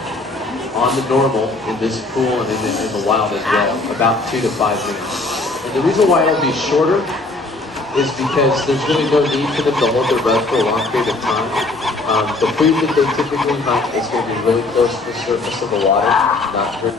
On the normal, in this pool and in the wild as well, about 2 to 5 minutes. And the reason why it'll be shorter is because there's really no need for them to hold their breath for a long period of time. The food that they typically hunt is going to be really close to the surface of the water, not very.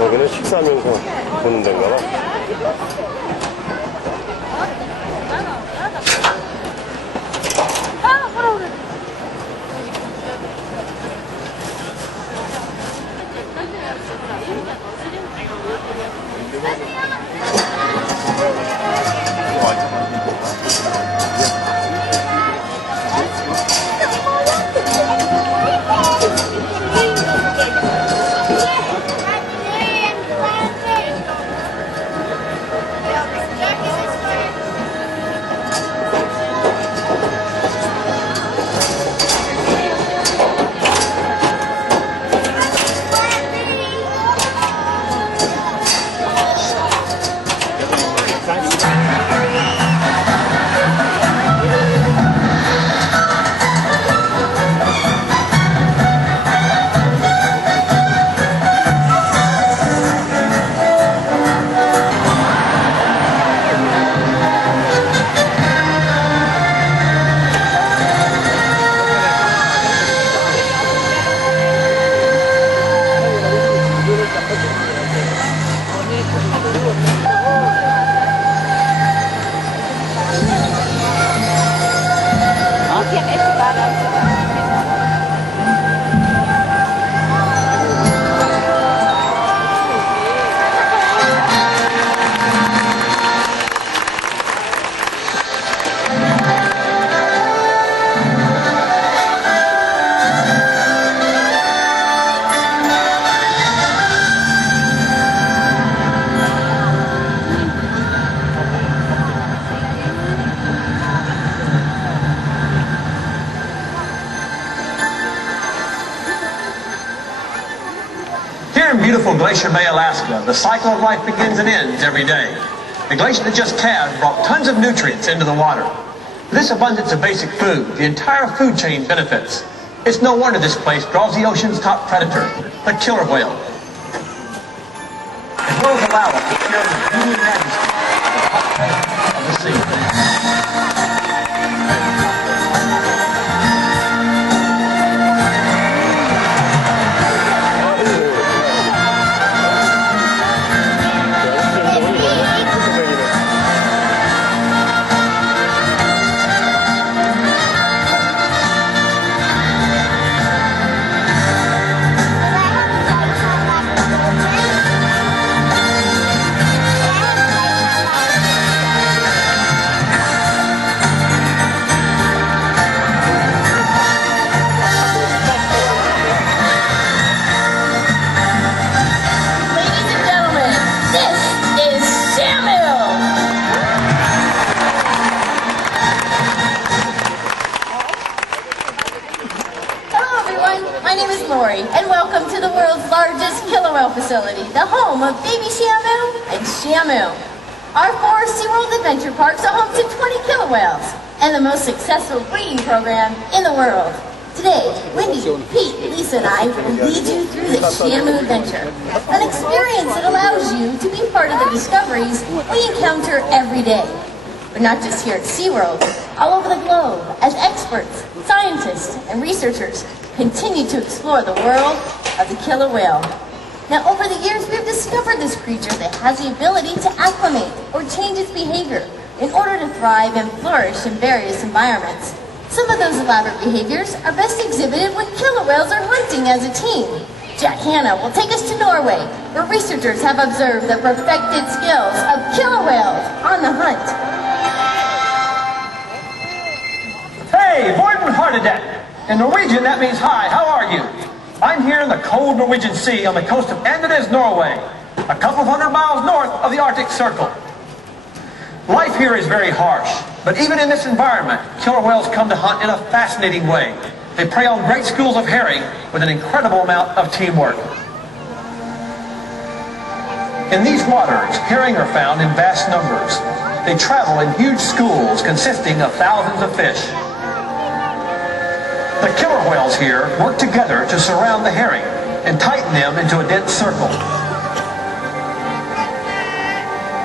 여기는 식사하면서 보는 데인가 봐. Here in beautiful Glacier Bay, Alaska, the cycle of life begins and ends every day. The glacier that just calved brought tons of nutrients into the water. With this abundance of basic food, the entire food chain benefits. It's no wonder this place draws the ocean's top predator, the killer whale. As well as allow us to share the beauty and majesty of the sea. And welcome to the world's largest killer whale facility, the home of baby Shamu and Shamu. Our 4 SeaWorld adventure parks are home to 20 killer whales and the most successful breeding program in the world. Today, Wendy, Pete, Lisa, and I will lead you through the Shamu adventure, an experience that allows you to be part of the discoveries we encounter every day. But not just here at SeaWorld, all over the globe, as experts, scientists, and researchers continue to explore the world of the killer whale. Now, over the years, we've discovered this creature that has the ability to acclimate or change its behavior in order to thrive and flourish in various environments. Some of those elaborate behaviors are best exhibited when killer whales are hunting as a team. Jack Hanna will take us to Norway, where researchers have observed the perfected skills of killer whales on the hunt. Hey, Vorten Hardedet! In Norwegian, that means hi, how are you? I'm here in the cold Norwegian Sea on the coast of Andenes, Norway, a couple of 100 miles north of the Arctic Circle. Life here is very harsh, but even in this environment, killer whales come to hunt in a fascinating way. They prey on great schools of herring with an incredible amount of teamwork. In these waters, herring are found in vast numbers. They travel in huge schools consisting of thousands of fish. The killer whales here work together to surround the herring and tighten them into a dense circle.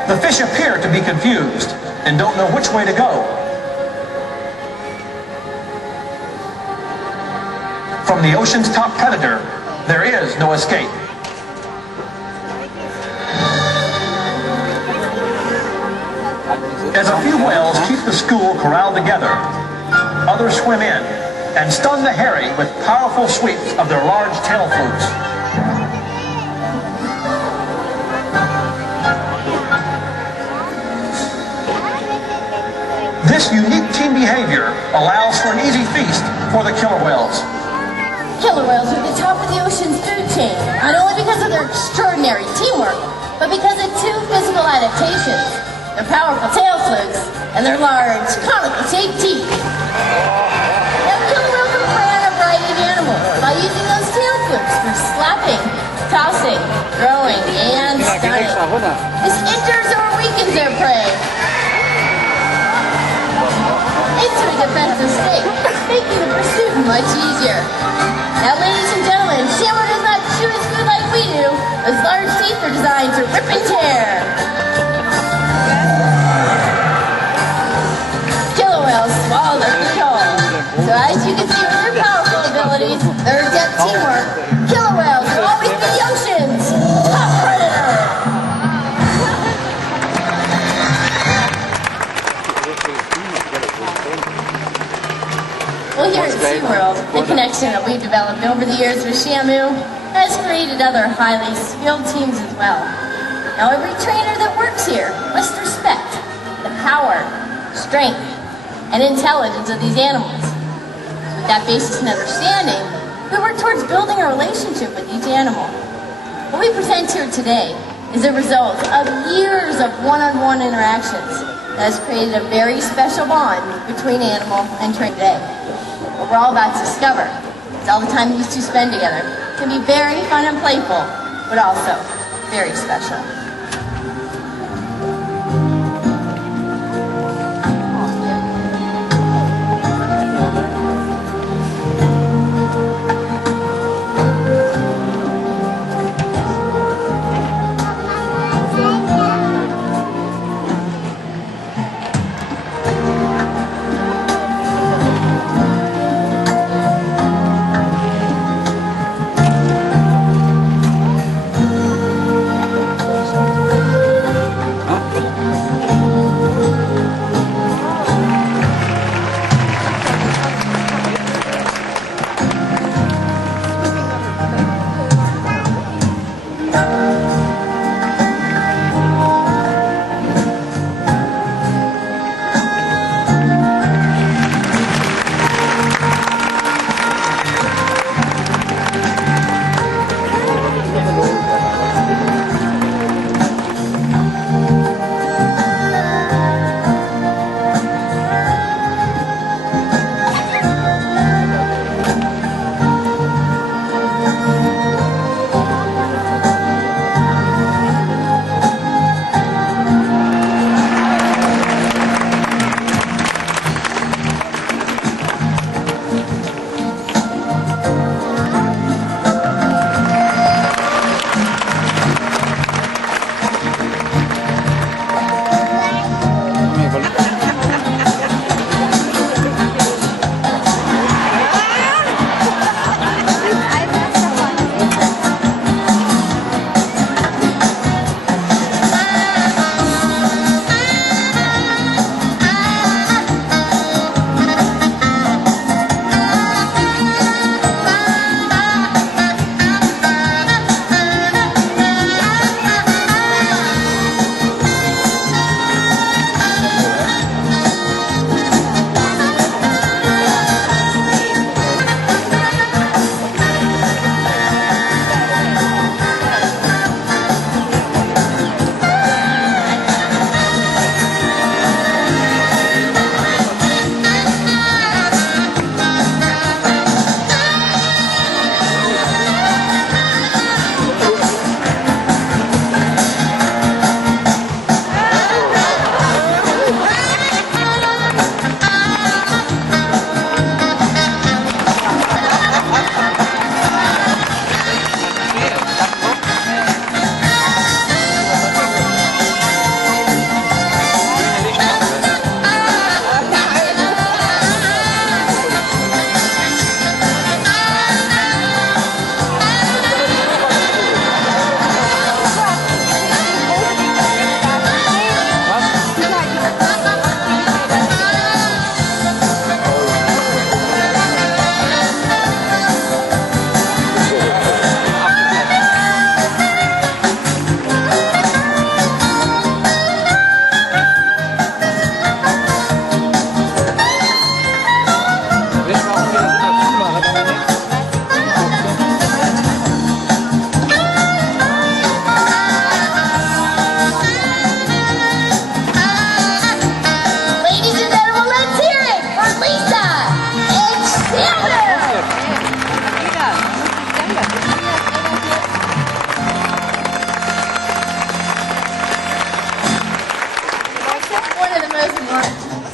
The fish appear to be confused and don't know which way to go. From the ocean's top predator, there is no escape. As a few whales keep the school corralled together, others swim in and stun the herring with powerful sweeps of their large tail flukes. This unique team behavior allows for an easy feast for the killer whales. Killer whales are at the top of the ocean's food chain, not only because of their extraordinary teamwork, but because of 2 physical adaptations: their powerful tail flukes and their large, conical-shaped teeth. By using those tail flukes for slapping, tossing, throwing, and stunning. This injures or weakens their prey into a defensive state, making the pursuit much easier. Now, ladies and gentlemen, Shamu does not chew his food like we do. Those large teeth are designed to rip and tear. Killer whales swallow their food whole. So as you can see with their powerful abilities, their adept teamwork, killer whales will always be the ocean's top predator. Well, here at SeaWorld, the connection that we've developed over the years with Shamu has created other highly skilled teams as well. Now, every trainer that works here must respect the power, strength, and intelligence of these animals. With that basis and understanding, we work towards building a relationship with each animal. What we present here today is a result of years of one-on-one interactions that has created a very special bond between animal and trainer today. What we're all about to discover is all the time these two spend together can be very fun and playful, but also very special.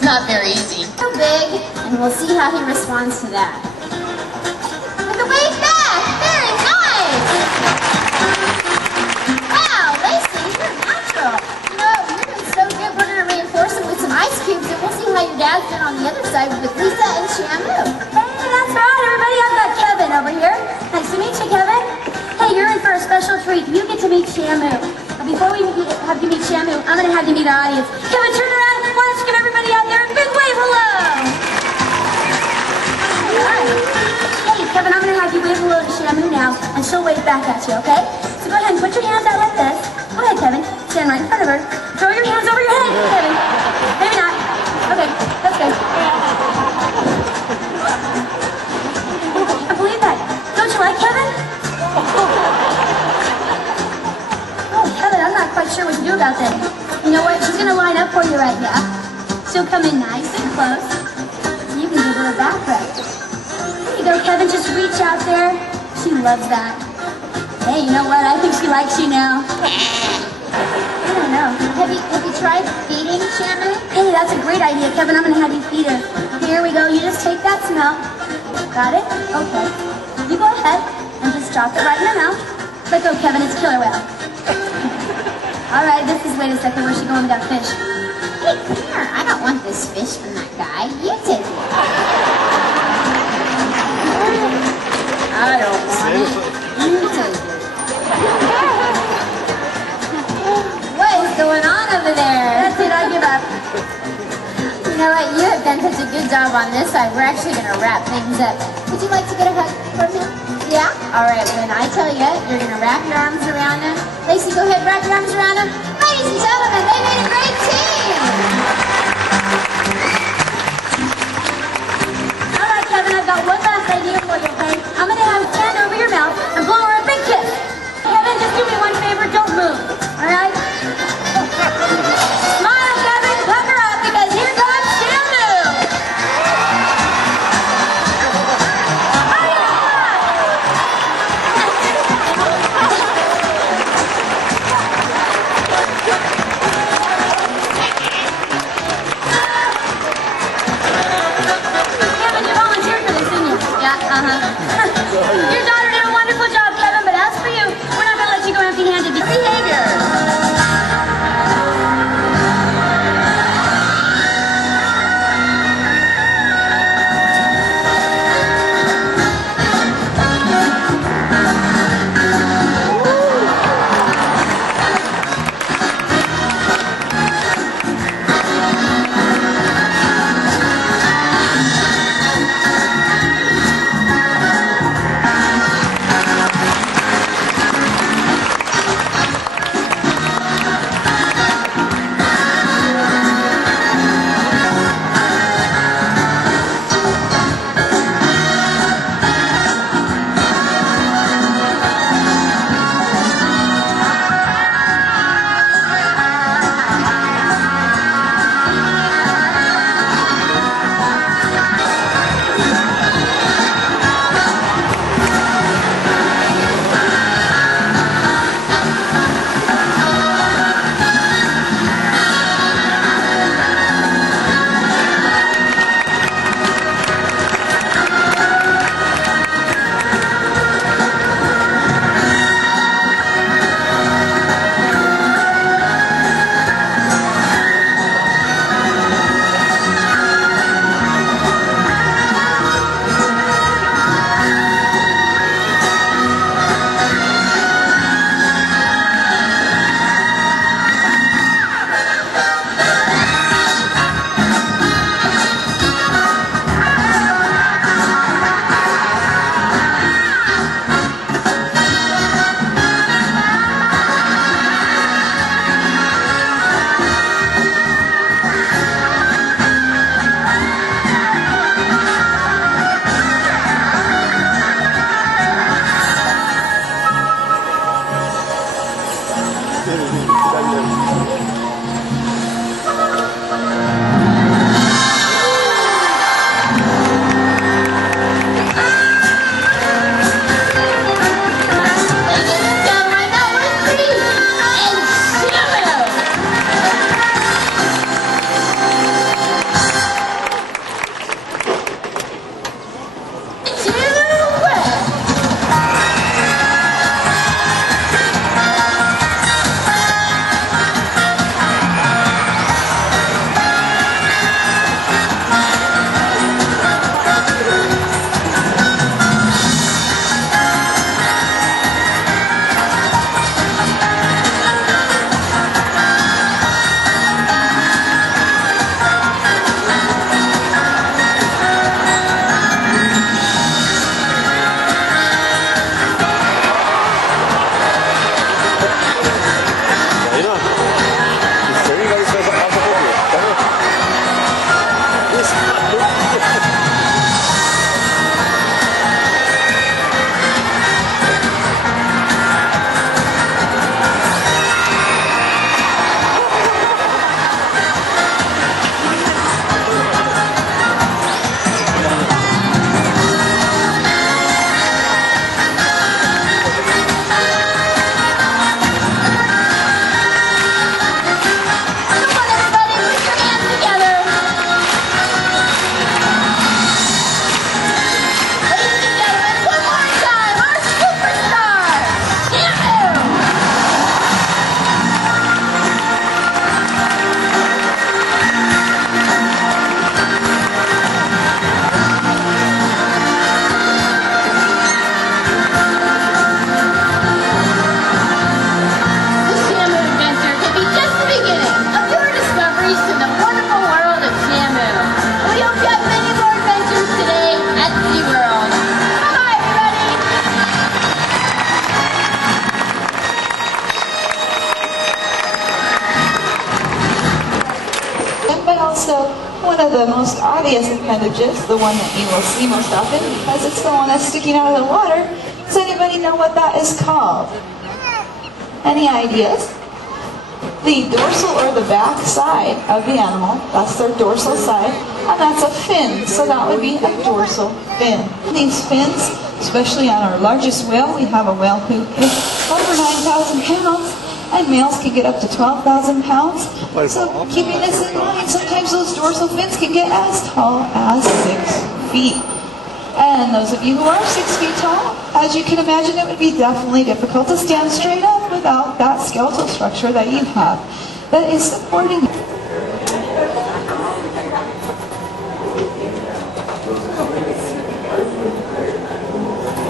Not very easy. So big, and we'll see how he responds to that. With the wave back! Very nice! Wow, Lacey, you're natural. You know, you're doing so good, we're going to reinforce it with some ice cubes, and we'll see how your dad's doing on the other side with Lisa and Shamu. Hey, that's right, everybody. I've got Kevin over here. Nice to meet you, Kevin. Hey, you're in for a special treat. You get to meet Shamu. Before we have you meet Shamu, I'm going to have you meet our audience. Kevin, turn around. Why don't you give everybody out there a big wave hello? All right. Hey, Kevin, I'm going to have you wave hello to Shamu now, and she'll wave back at you, okay? So go ahead and put your hands out like this. Go ahead, Kevin. Stand right in front of her. Throw your hands over your head, Kevin. Maybe not. Okay, that's good. I believe that. Don't you like Kevin? I'm not quite sure what to do about that. You know what? She's going to line up for you right now. She'll come in nice and close. And you can give her a back rub. There you go, Kevin. Just reach out there. She loves that. Hey, you know what? I think she likes you now? I don't know. Have you tried feeding Shannon? Hey, that's a great idea, Kevin. I'm gonna have you feed her. Here we go. You just take that smell. Got it? Okay. You go ahead and just drop it right in her mouth. Let go, Kevin. It's killer whale. All right. This is. Wait a second. Where's she going with that fish? Hey, come here. I don't want this fish from that guy. You take it. I don't want it. You take it. What is going on over there? That's it, I give up. You know what? You have done such a good job on this side. We're actually going to wrap things up. Would you like to get a hug from him? Yeah? All right, when I tell you, you're going to wrap your arms around him. Lacey, go ahead, wrap your arms around him. Ladies and gentlemen, they made a great team. All right, Kevin, I've got one last idea for you, okay? I'm going to have his hand over your mouth and blow her a big kiss. Kevin, just do me one favor, don't move. All right? Smile, Kevin, hug her up because here comes Shannon. Kevin, you volunteered for this, didn't you? Yeah, Your daughter did a wonderful job, Kevin, but as for you, we're not going to let you go empty-handed. Behavior. one of the most obvious appendages, the one that you will see most often, because it's the one that's sticking out of the water. Does anybody know what that is called? Any ideas? The dorsal or the back side of the animal, that's their dorsal side, and that's a fin, so that would be a dorsal fin. These fins, especially on our largest whale, we have a whale who is over 9,000 pounds, and males can get up to 12,000 pounds. So keeping this in mind, sometimes those dorsal fins can get as tall as 6 feet. And those of you who are 6 feet tall, as you can imagine, it would be definitely difficult to stand straight up without that skeletal structure that you have that is supporting you.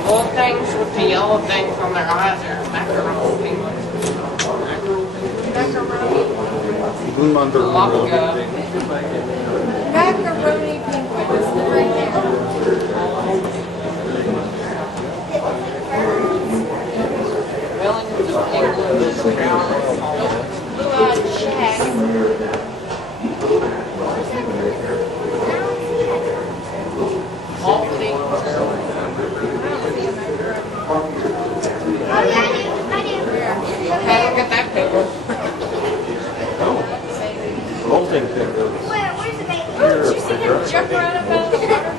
Little things with the yellow things on their eyes are macaroni penguins. Macaroni penguins, right there. Blue-eyed shag. Hey, look at that penguin. Molting penguins. Where's the baby? Did you see him jump right up out of the water?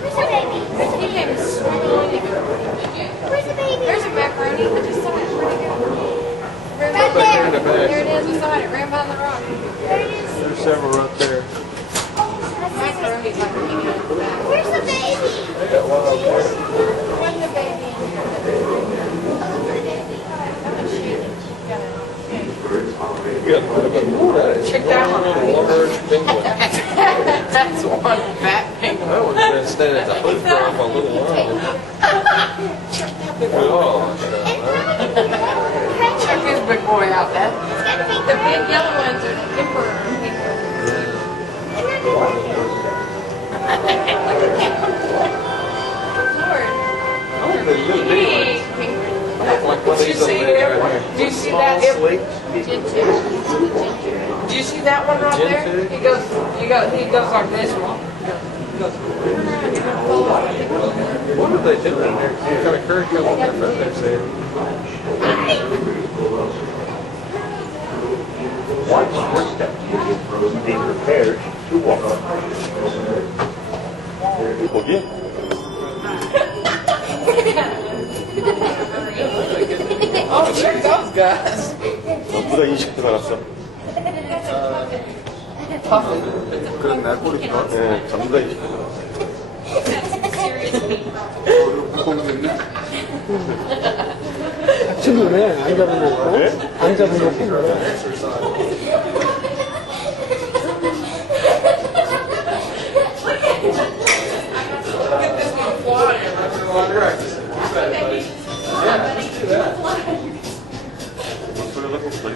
Where's the baby? He came swimming. Where's the baby? There's a macaroni. I just saw it. Where'd it go? Right there. There it is. We saw it. It ran by the rock. There it is. There's several right there. Macaroni's like Where's the baby? I got one out there. Where's the baby? Check that one out. That's one fat penguin. That one's been standing at the hook for a little while. Check this big boy out, Dad. The big yellow ones are the emperor penguins. Lord. Big penguin. Did you see him? Do you see that? Do you see that one right there? He goes like this one. What are they doing there? Some kind of curry comes on their feathers there. Watch your step. Be prepared to walk. 거기? Oh, check those guys. 전부 다 인식도 많았어. 그런 날 꼬리 좋아? 네, 전부 다 인식도 친구네, 안 잡아놓고. 안 잡아놓고.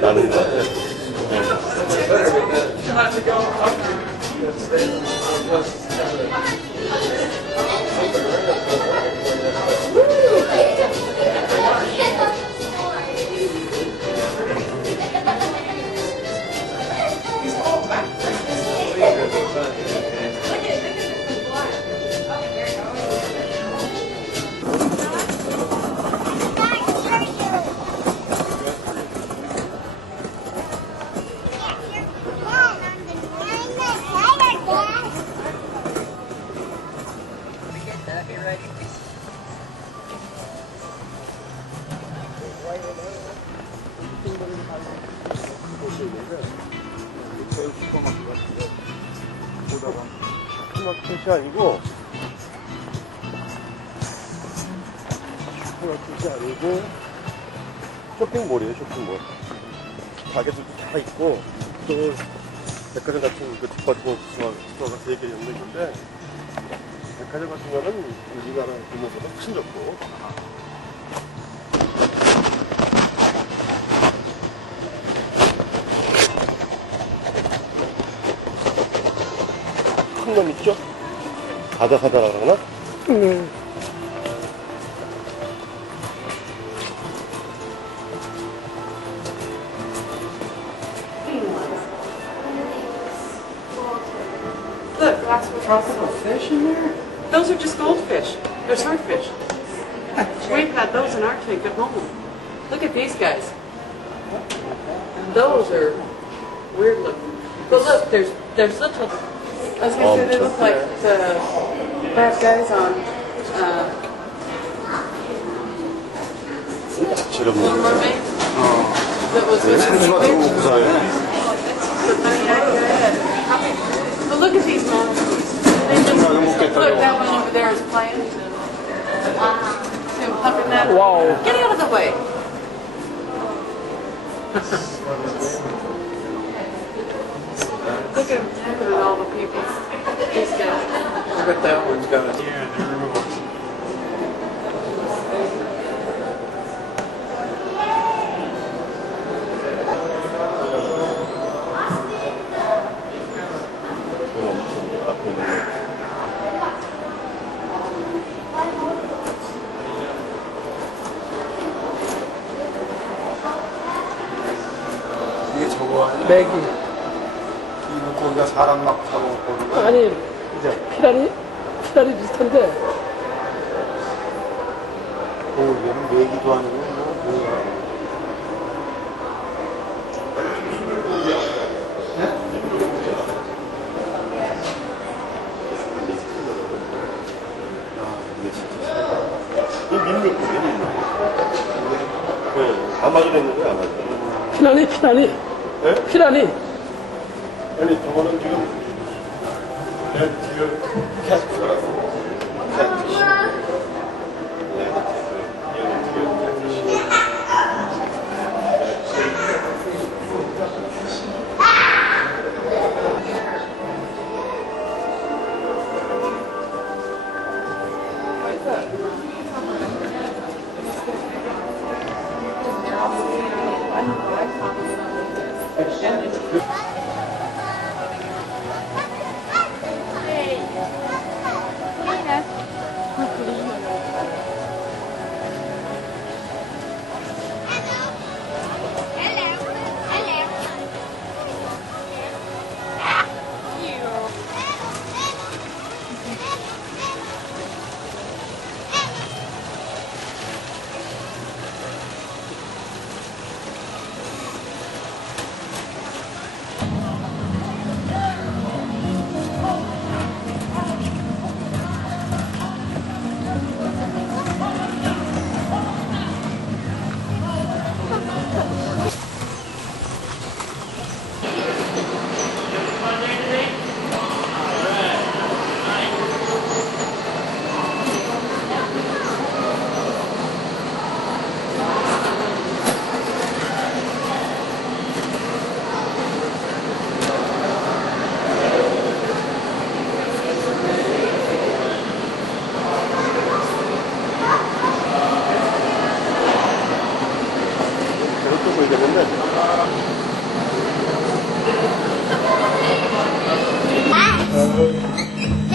나는 거 같아. 슈퍼마켓이 아니고 슈퍼마켓이 아니고 쇼핑몰이에요. 쇼핑몰. 가게들도 다 있고 또 백화점 같은 그 디파트먼트 스토어가 3개 정도 있는데 백화점 같은 거는 우리나라 규모보다 훨씬 적고 큰 놈 있죠? 가다가다라 그러나? Look, tropical fish in there? Those are just goldfish. They're swordfish. We've had those in our tank at home. Look at these guys. Those are weird looking. But look, there's little. I was gonna say they look like the bad guys on. 지금 Little Mermaid. That was with 상추가 the 너무 고사해. But look at these manatees. They just look, that one over there is playing. See him pumping that. Wow. Get out of the way. Look at all the people. These guys. I bet that one's got a deer in the room. 이게 저거 아니야? 맥이. 이거 거기가 사람 막 타고 보는 거 아니, 피라리 비슷한데. 얘는 메기도 아니고 뭐야? 이 민물고기 안 맞으려는 거야, 안 맞으려는 피라니. 네? 피라니. 아니, 저거는 지금 내 뒤를 캐스트라고. 캐스트.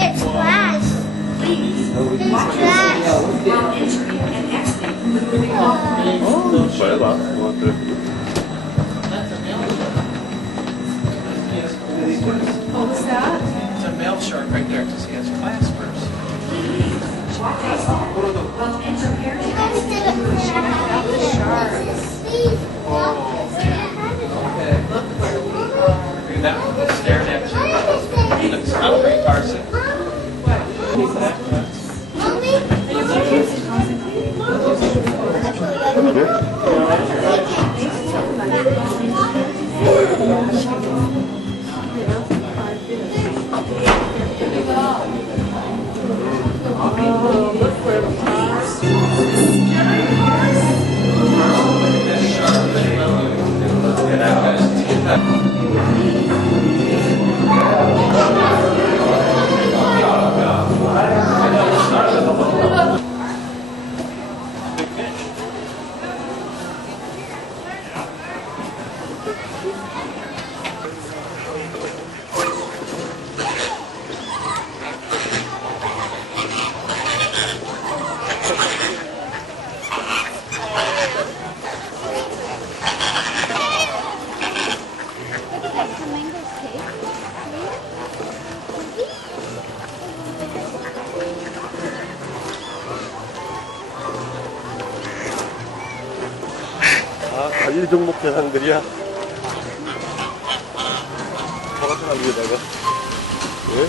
It's trash. It's Oh, what's that? It's a male shark right there because he has claspers. That one was staring at you. Looks hungry, Carson. 1종목 계산들이야. 저 같은 안에다가. 예?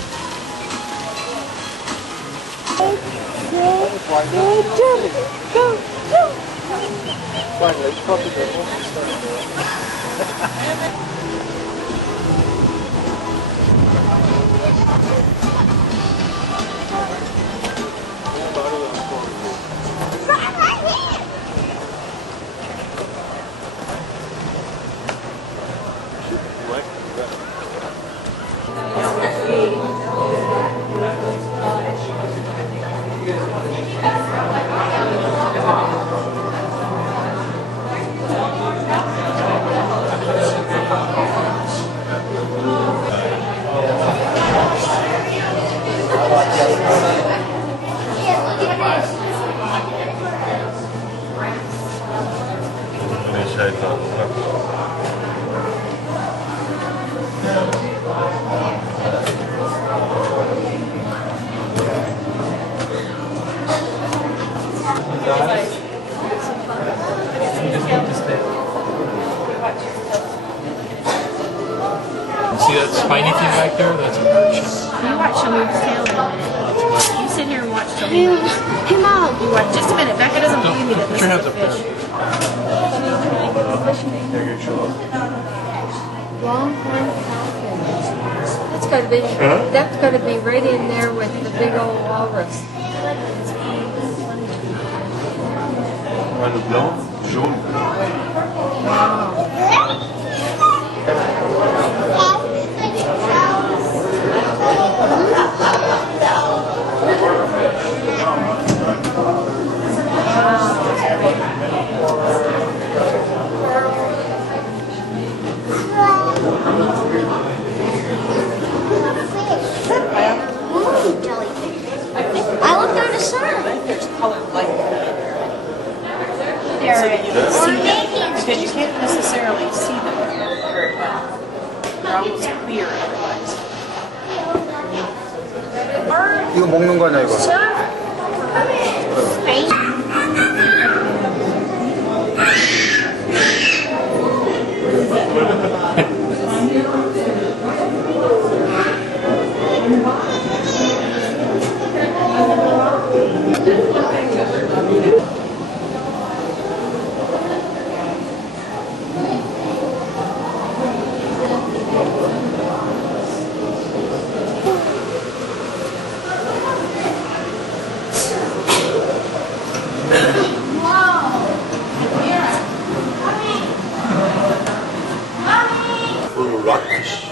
See that spiny thing back there? That's a merchant. You watch Shalhoub's tail in a minute. You sit here and watch Shalhoub. Hey, Mom. You watch just a minute. Becca doesn't believe me that this Put your is hands a up there. fish. Longhorn falcon. That's got to be right in there with the big old walrus. Le blanc, jaune. I looked through the sun. There's colored light There so it that you is. can see them, because you can't necessarily see them very well. They're almost clear otherwise. 이거 먹는 거 아니야 이거? rockfish.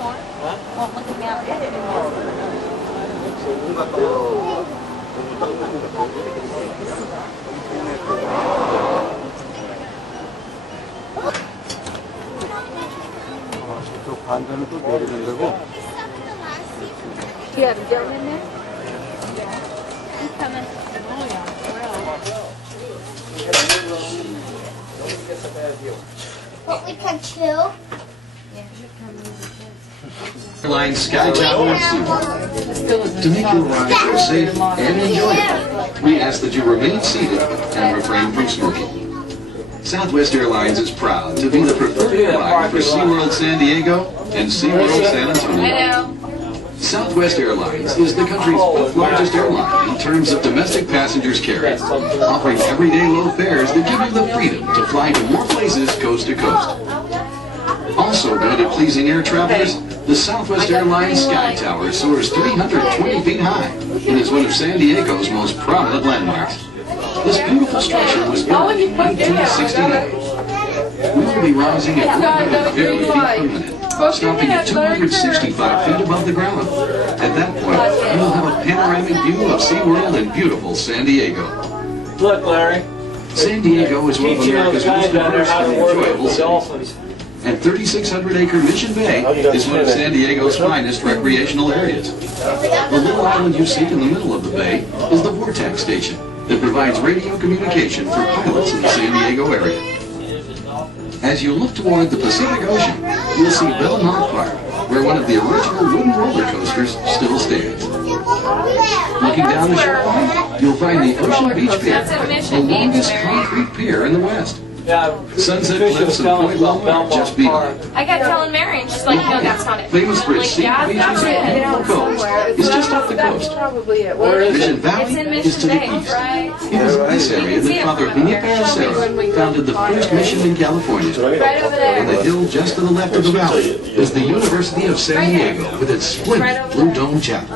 anymore. Won't look at me out there anymore. 저쪽 반대는 또 내리는 거고. Do you have a gum in there? Yeah. He's coming. Oh, yeah. What, we can chill? Airline Sky Tower to make your ride feel safe and enjoyable. We ask that you remain seated and refrain from smoking. Southwest Airlines is proud to be the preferred airline for SeaWorld San Diego and SeaWorld San Antonio. Southwest Airlines is the country's fifth largest airline in terms of domestic passengers carried, offering everyday low fares that give you the freedom to fly to more places coast to coast. Also good at pleasing air travelers, the Southwest Airlines Sky Tower soars 320 feet high and is one of San Diego's most prominent landmarks. This beautiful structure was built in 1869. We will be rising at 150 feet per minute, stopping at 265 feet above the ground. At that point, you will have a panoramic view of SeaWorld and beautiful San Diego. Look, Larry. San Diego is one of America's most diverse and enjoyable cities. And 3,600-acre Mission Bay is one of San Diego's finest recreational areas. The little island you see in the middle of the bay is the Vortex Station that provides radio communication for pilots in the San Diego area. As you look toward the Pacific Ocean, you'll see Belmont Park, where one of the original wooden roller coasters still stands. Looking down the shoreline, you'll find the Ocean Beach Pier, the longest concrete pier in the West. Sunset Cliffs and Point Lomar just beyond. I kept telling Mary, and she's like, no, that's not it. Famous for its scenic beaches and beautiful coves is just off the coast. Mission Valley is to the east. It is this area that Father Benito Cicero founded the first mission in California. And the hill just to the left of the valley is the University of San Diego with its splendid blue dome chapel.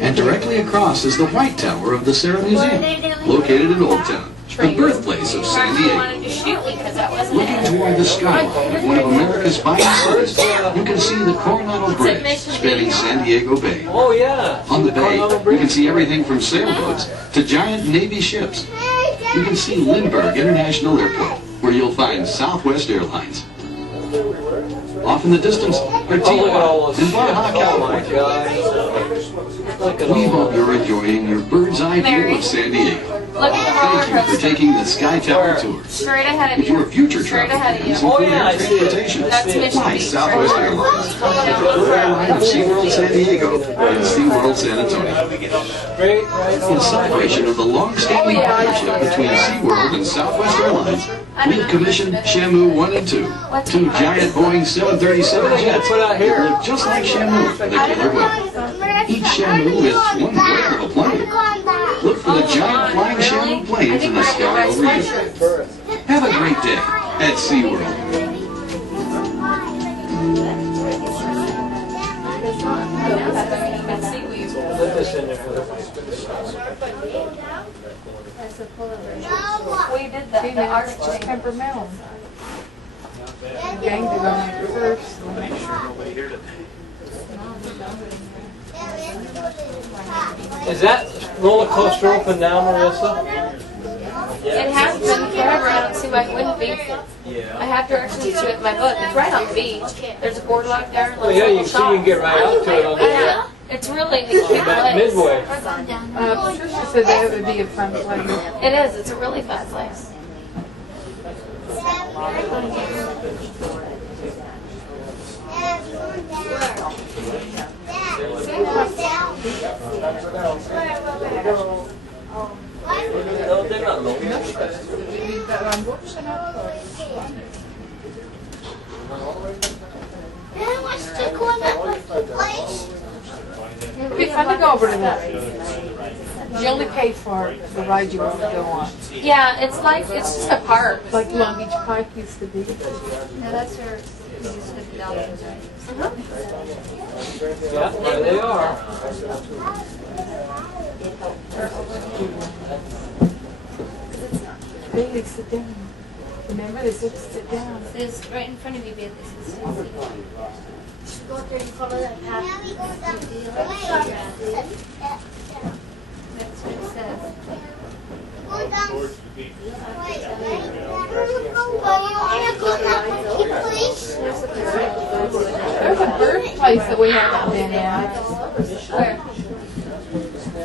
And directly across is the White Tower of the Serra Museum, located in Old Town, the birthplace of San Diego. Looking toward the skyline of one of America's finest cities, you can see the Coronado Bridge spanning San Diego Bay. Oh, yeah. On the bay, you can see everything from sailboats to giant Navy ships. You can see Lindbergh International Airport, where you'll find Southwest Airlines. Off in the distance are Tijuana and Baja, California. We hope you're enjoying your bird's eye view of San Diego. Thank you for taking the Sky Tower tour. Straight ahead of If your future travel plans include air transportation, fly Southwest Airlines, the preferred airline of SeaWorld San Diego and SeaWorld San Antonio. In celebration of the long-standing partnership between SeaWorld and Southwest Airlines, we've commissioned Shamu 1 and 2, two giant Boeing 737 jets that look just like Shamu in a killer way. Each Shamu is one whale of a plane. Look for the giant flying Shamu planes in the sky over you. Have a great day at SeaWorld. We did that. The arch was temperamental. Ganged it on it first. Is that roller coaster up and down, Marissa? It has been forever. I don't see why it wouldn't be. I have directions to it in my book. It's right on the beach. There's a boardwalk there. Oh yeah, you can see you can get right out to it on the Yeah. It's really a cute place. midway. Patricia said that would be a fun place. It is. It's a really fun place. It'd be fun to go over to that. You only pay for the ride you want to go on. Yeah, it's just a park. Like Long Beach Park used to be. No, that's where we used $50, right? Yeah, there they are. Bailey, sit down. Remember, they said sit down. It's right in front of you, baby. go up there and follow that path. Now we go down. That's what it says. Go down. Wait, you want to go down, please? There's a bird place that we haven't been in. Where?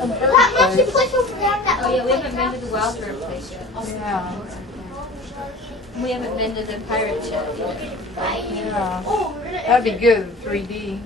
That must be place over there. Oh yeah, we haven't been to the wild bird place yet. Yeah. We haven't been to the pirate ship yet. Yeah. That'd be good in 3D.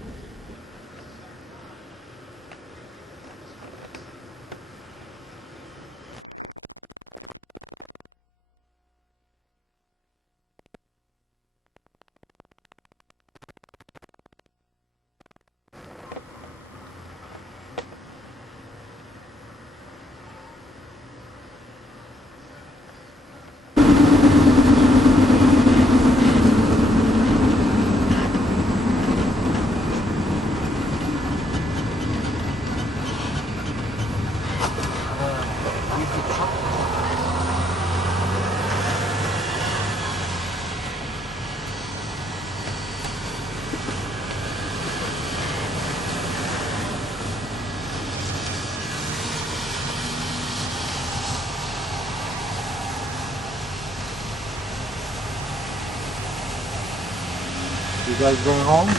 You guys going home?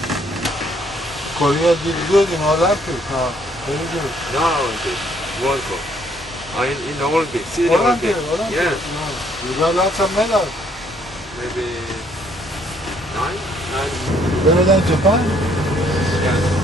Korea did good in Olympics, huh? Very good. Not Olympic, World Cup. In the Olympics, Sydney Olympics. Yeah. You got lots of medals. Maybe 9? Better than Japan? Yeah.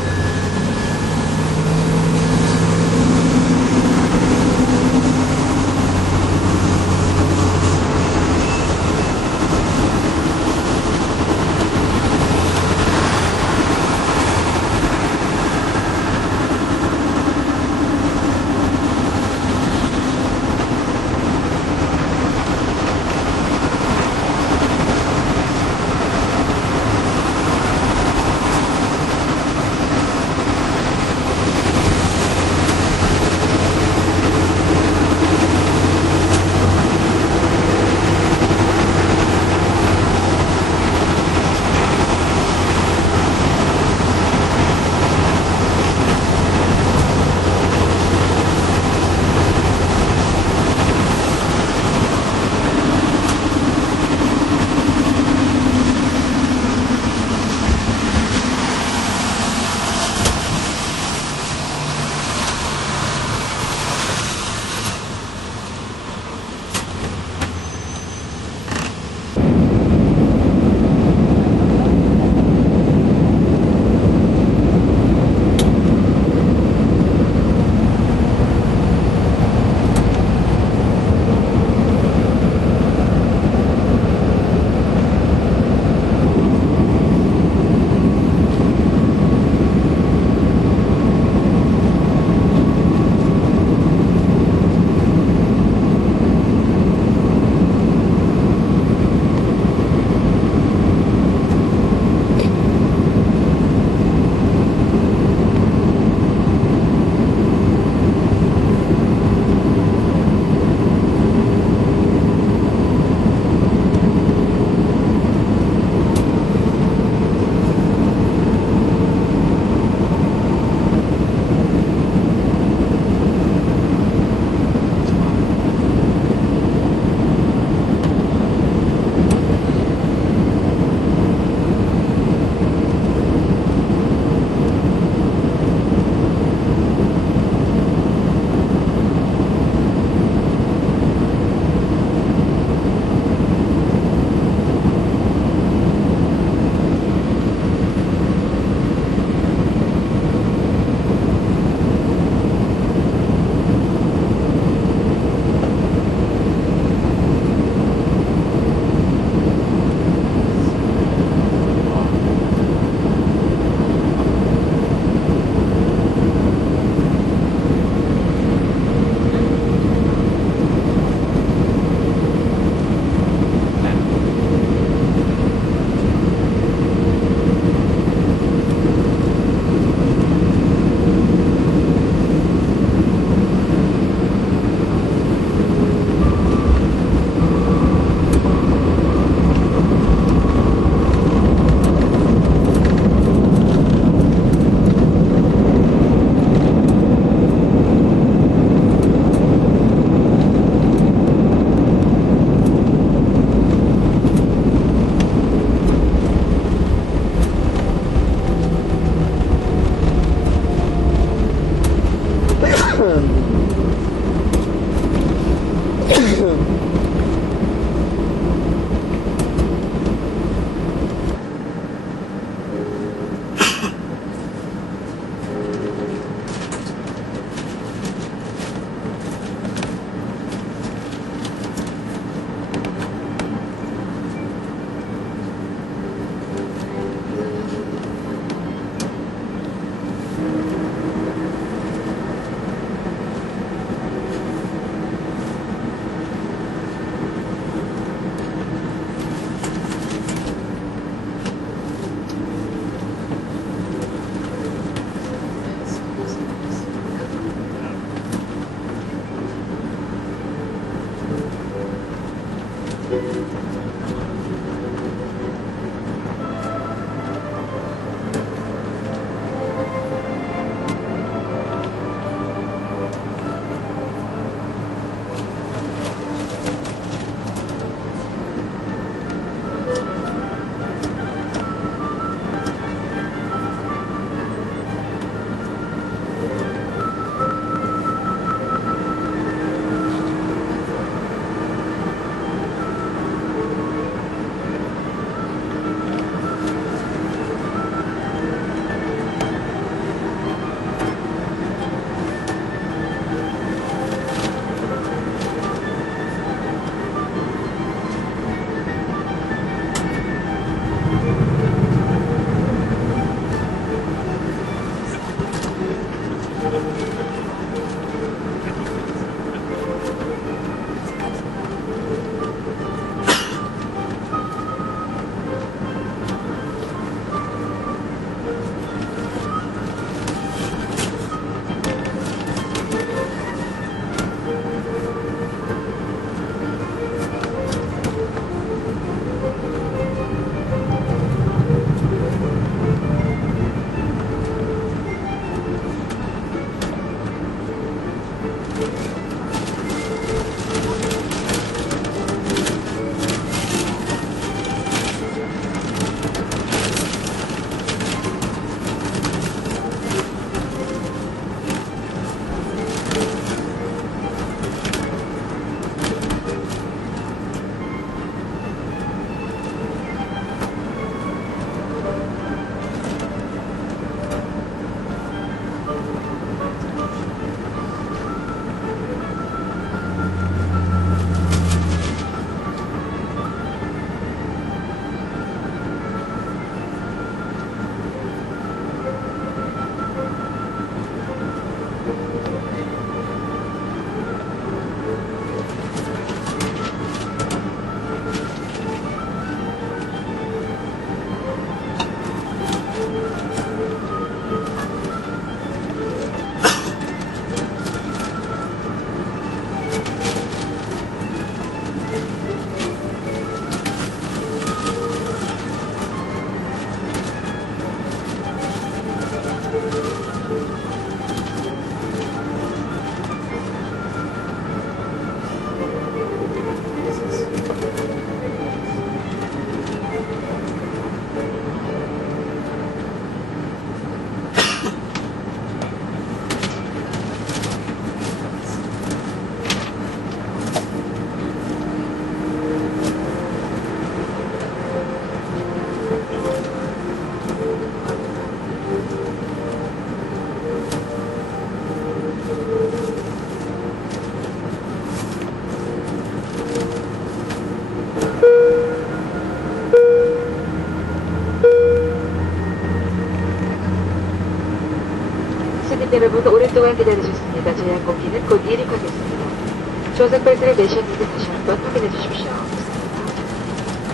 손님 여러분, 오랫동안 기다리셨습니다. 저희 항공기는 곧 이륙하겠습니다. 조작 발표를 내셨는데 다시 한번 확인해 주십시오.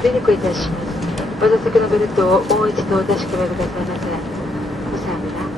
出にくいたします。ご座席のベルトをもう一度お確かめくださいませ。おさむな。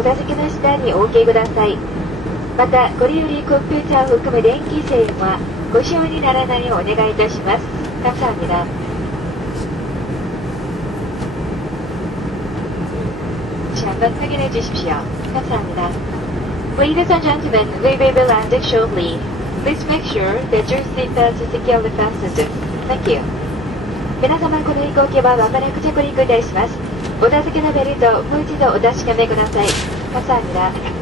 お座席の下にお置きください。また、これよりコンピューターを含む電気製はご使用にならないようお願いいたします。감사합니다. 다시 한번 확인해 주십시오. 감사합니다. Ladies and gentlemen, we will be landing shortly. Please make sure that your seatbelt is securely fastened. Thank you. 皆様、この飛行機はまもなく着陸いたします。お座席のベルト、もう一度お確かめください。감사합니다.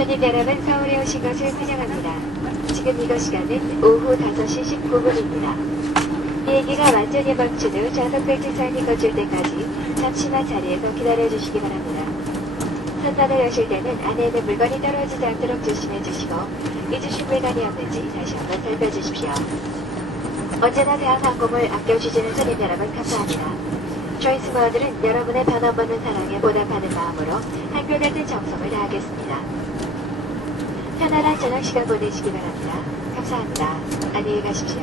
손님 여러분, 서울에 오신 것을 환영합니다. 지금 이거 시간은 오후 5시 19분입니다. 비행기가 완전히 멈춘 후 좌석 벨트 사인이 거칠 때까지 잠시만 자리에서 기다려주시기 바랍니다. 선반을 여실 때는 안에 있는 물건이 떨어지지 않도록 조심해 주시고 잊으신 물건이 없는지 다시 한번 살펴주십시오. 언제나 대한항공을 아껴주시는 손님 여러분 감사합니다. 저희 승무원들은 여러분의 변함없는 사랑에 보답하는 마음으로 한결같은 정성을 다하겠습니다. 편안한 저녁 시간 보내시기 바랍니다. 감사합니다. 안녕히 가십시오.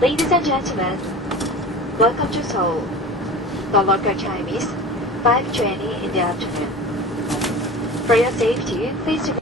Ladies and gentlemen, welcome to Seoul. The local time is 5:20 in the afternoon. For your safety, please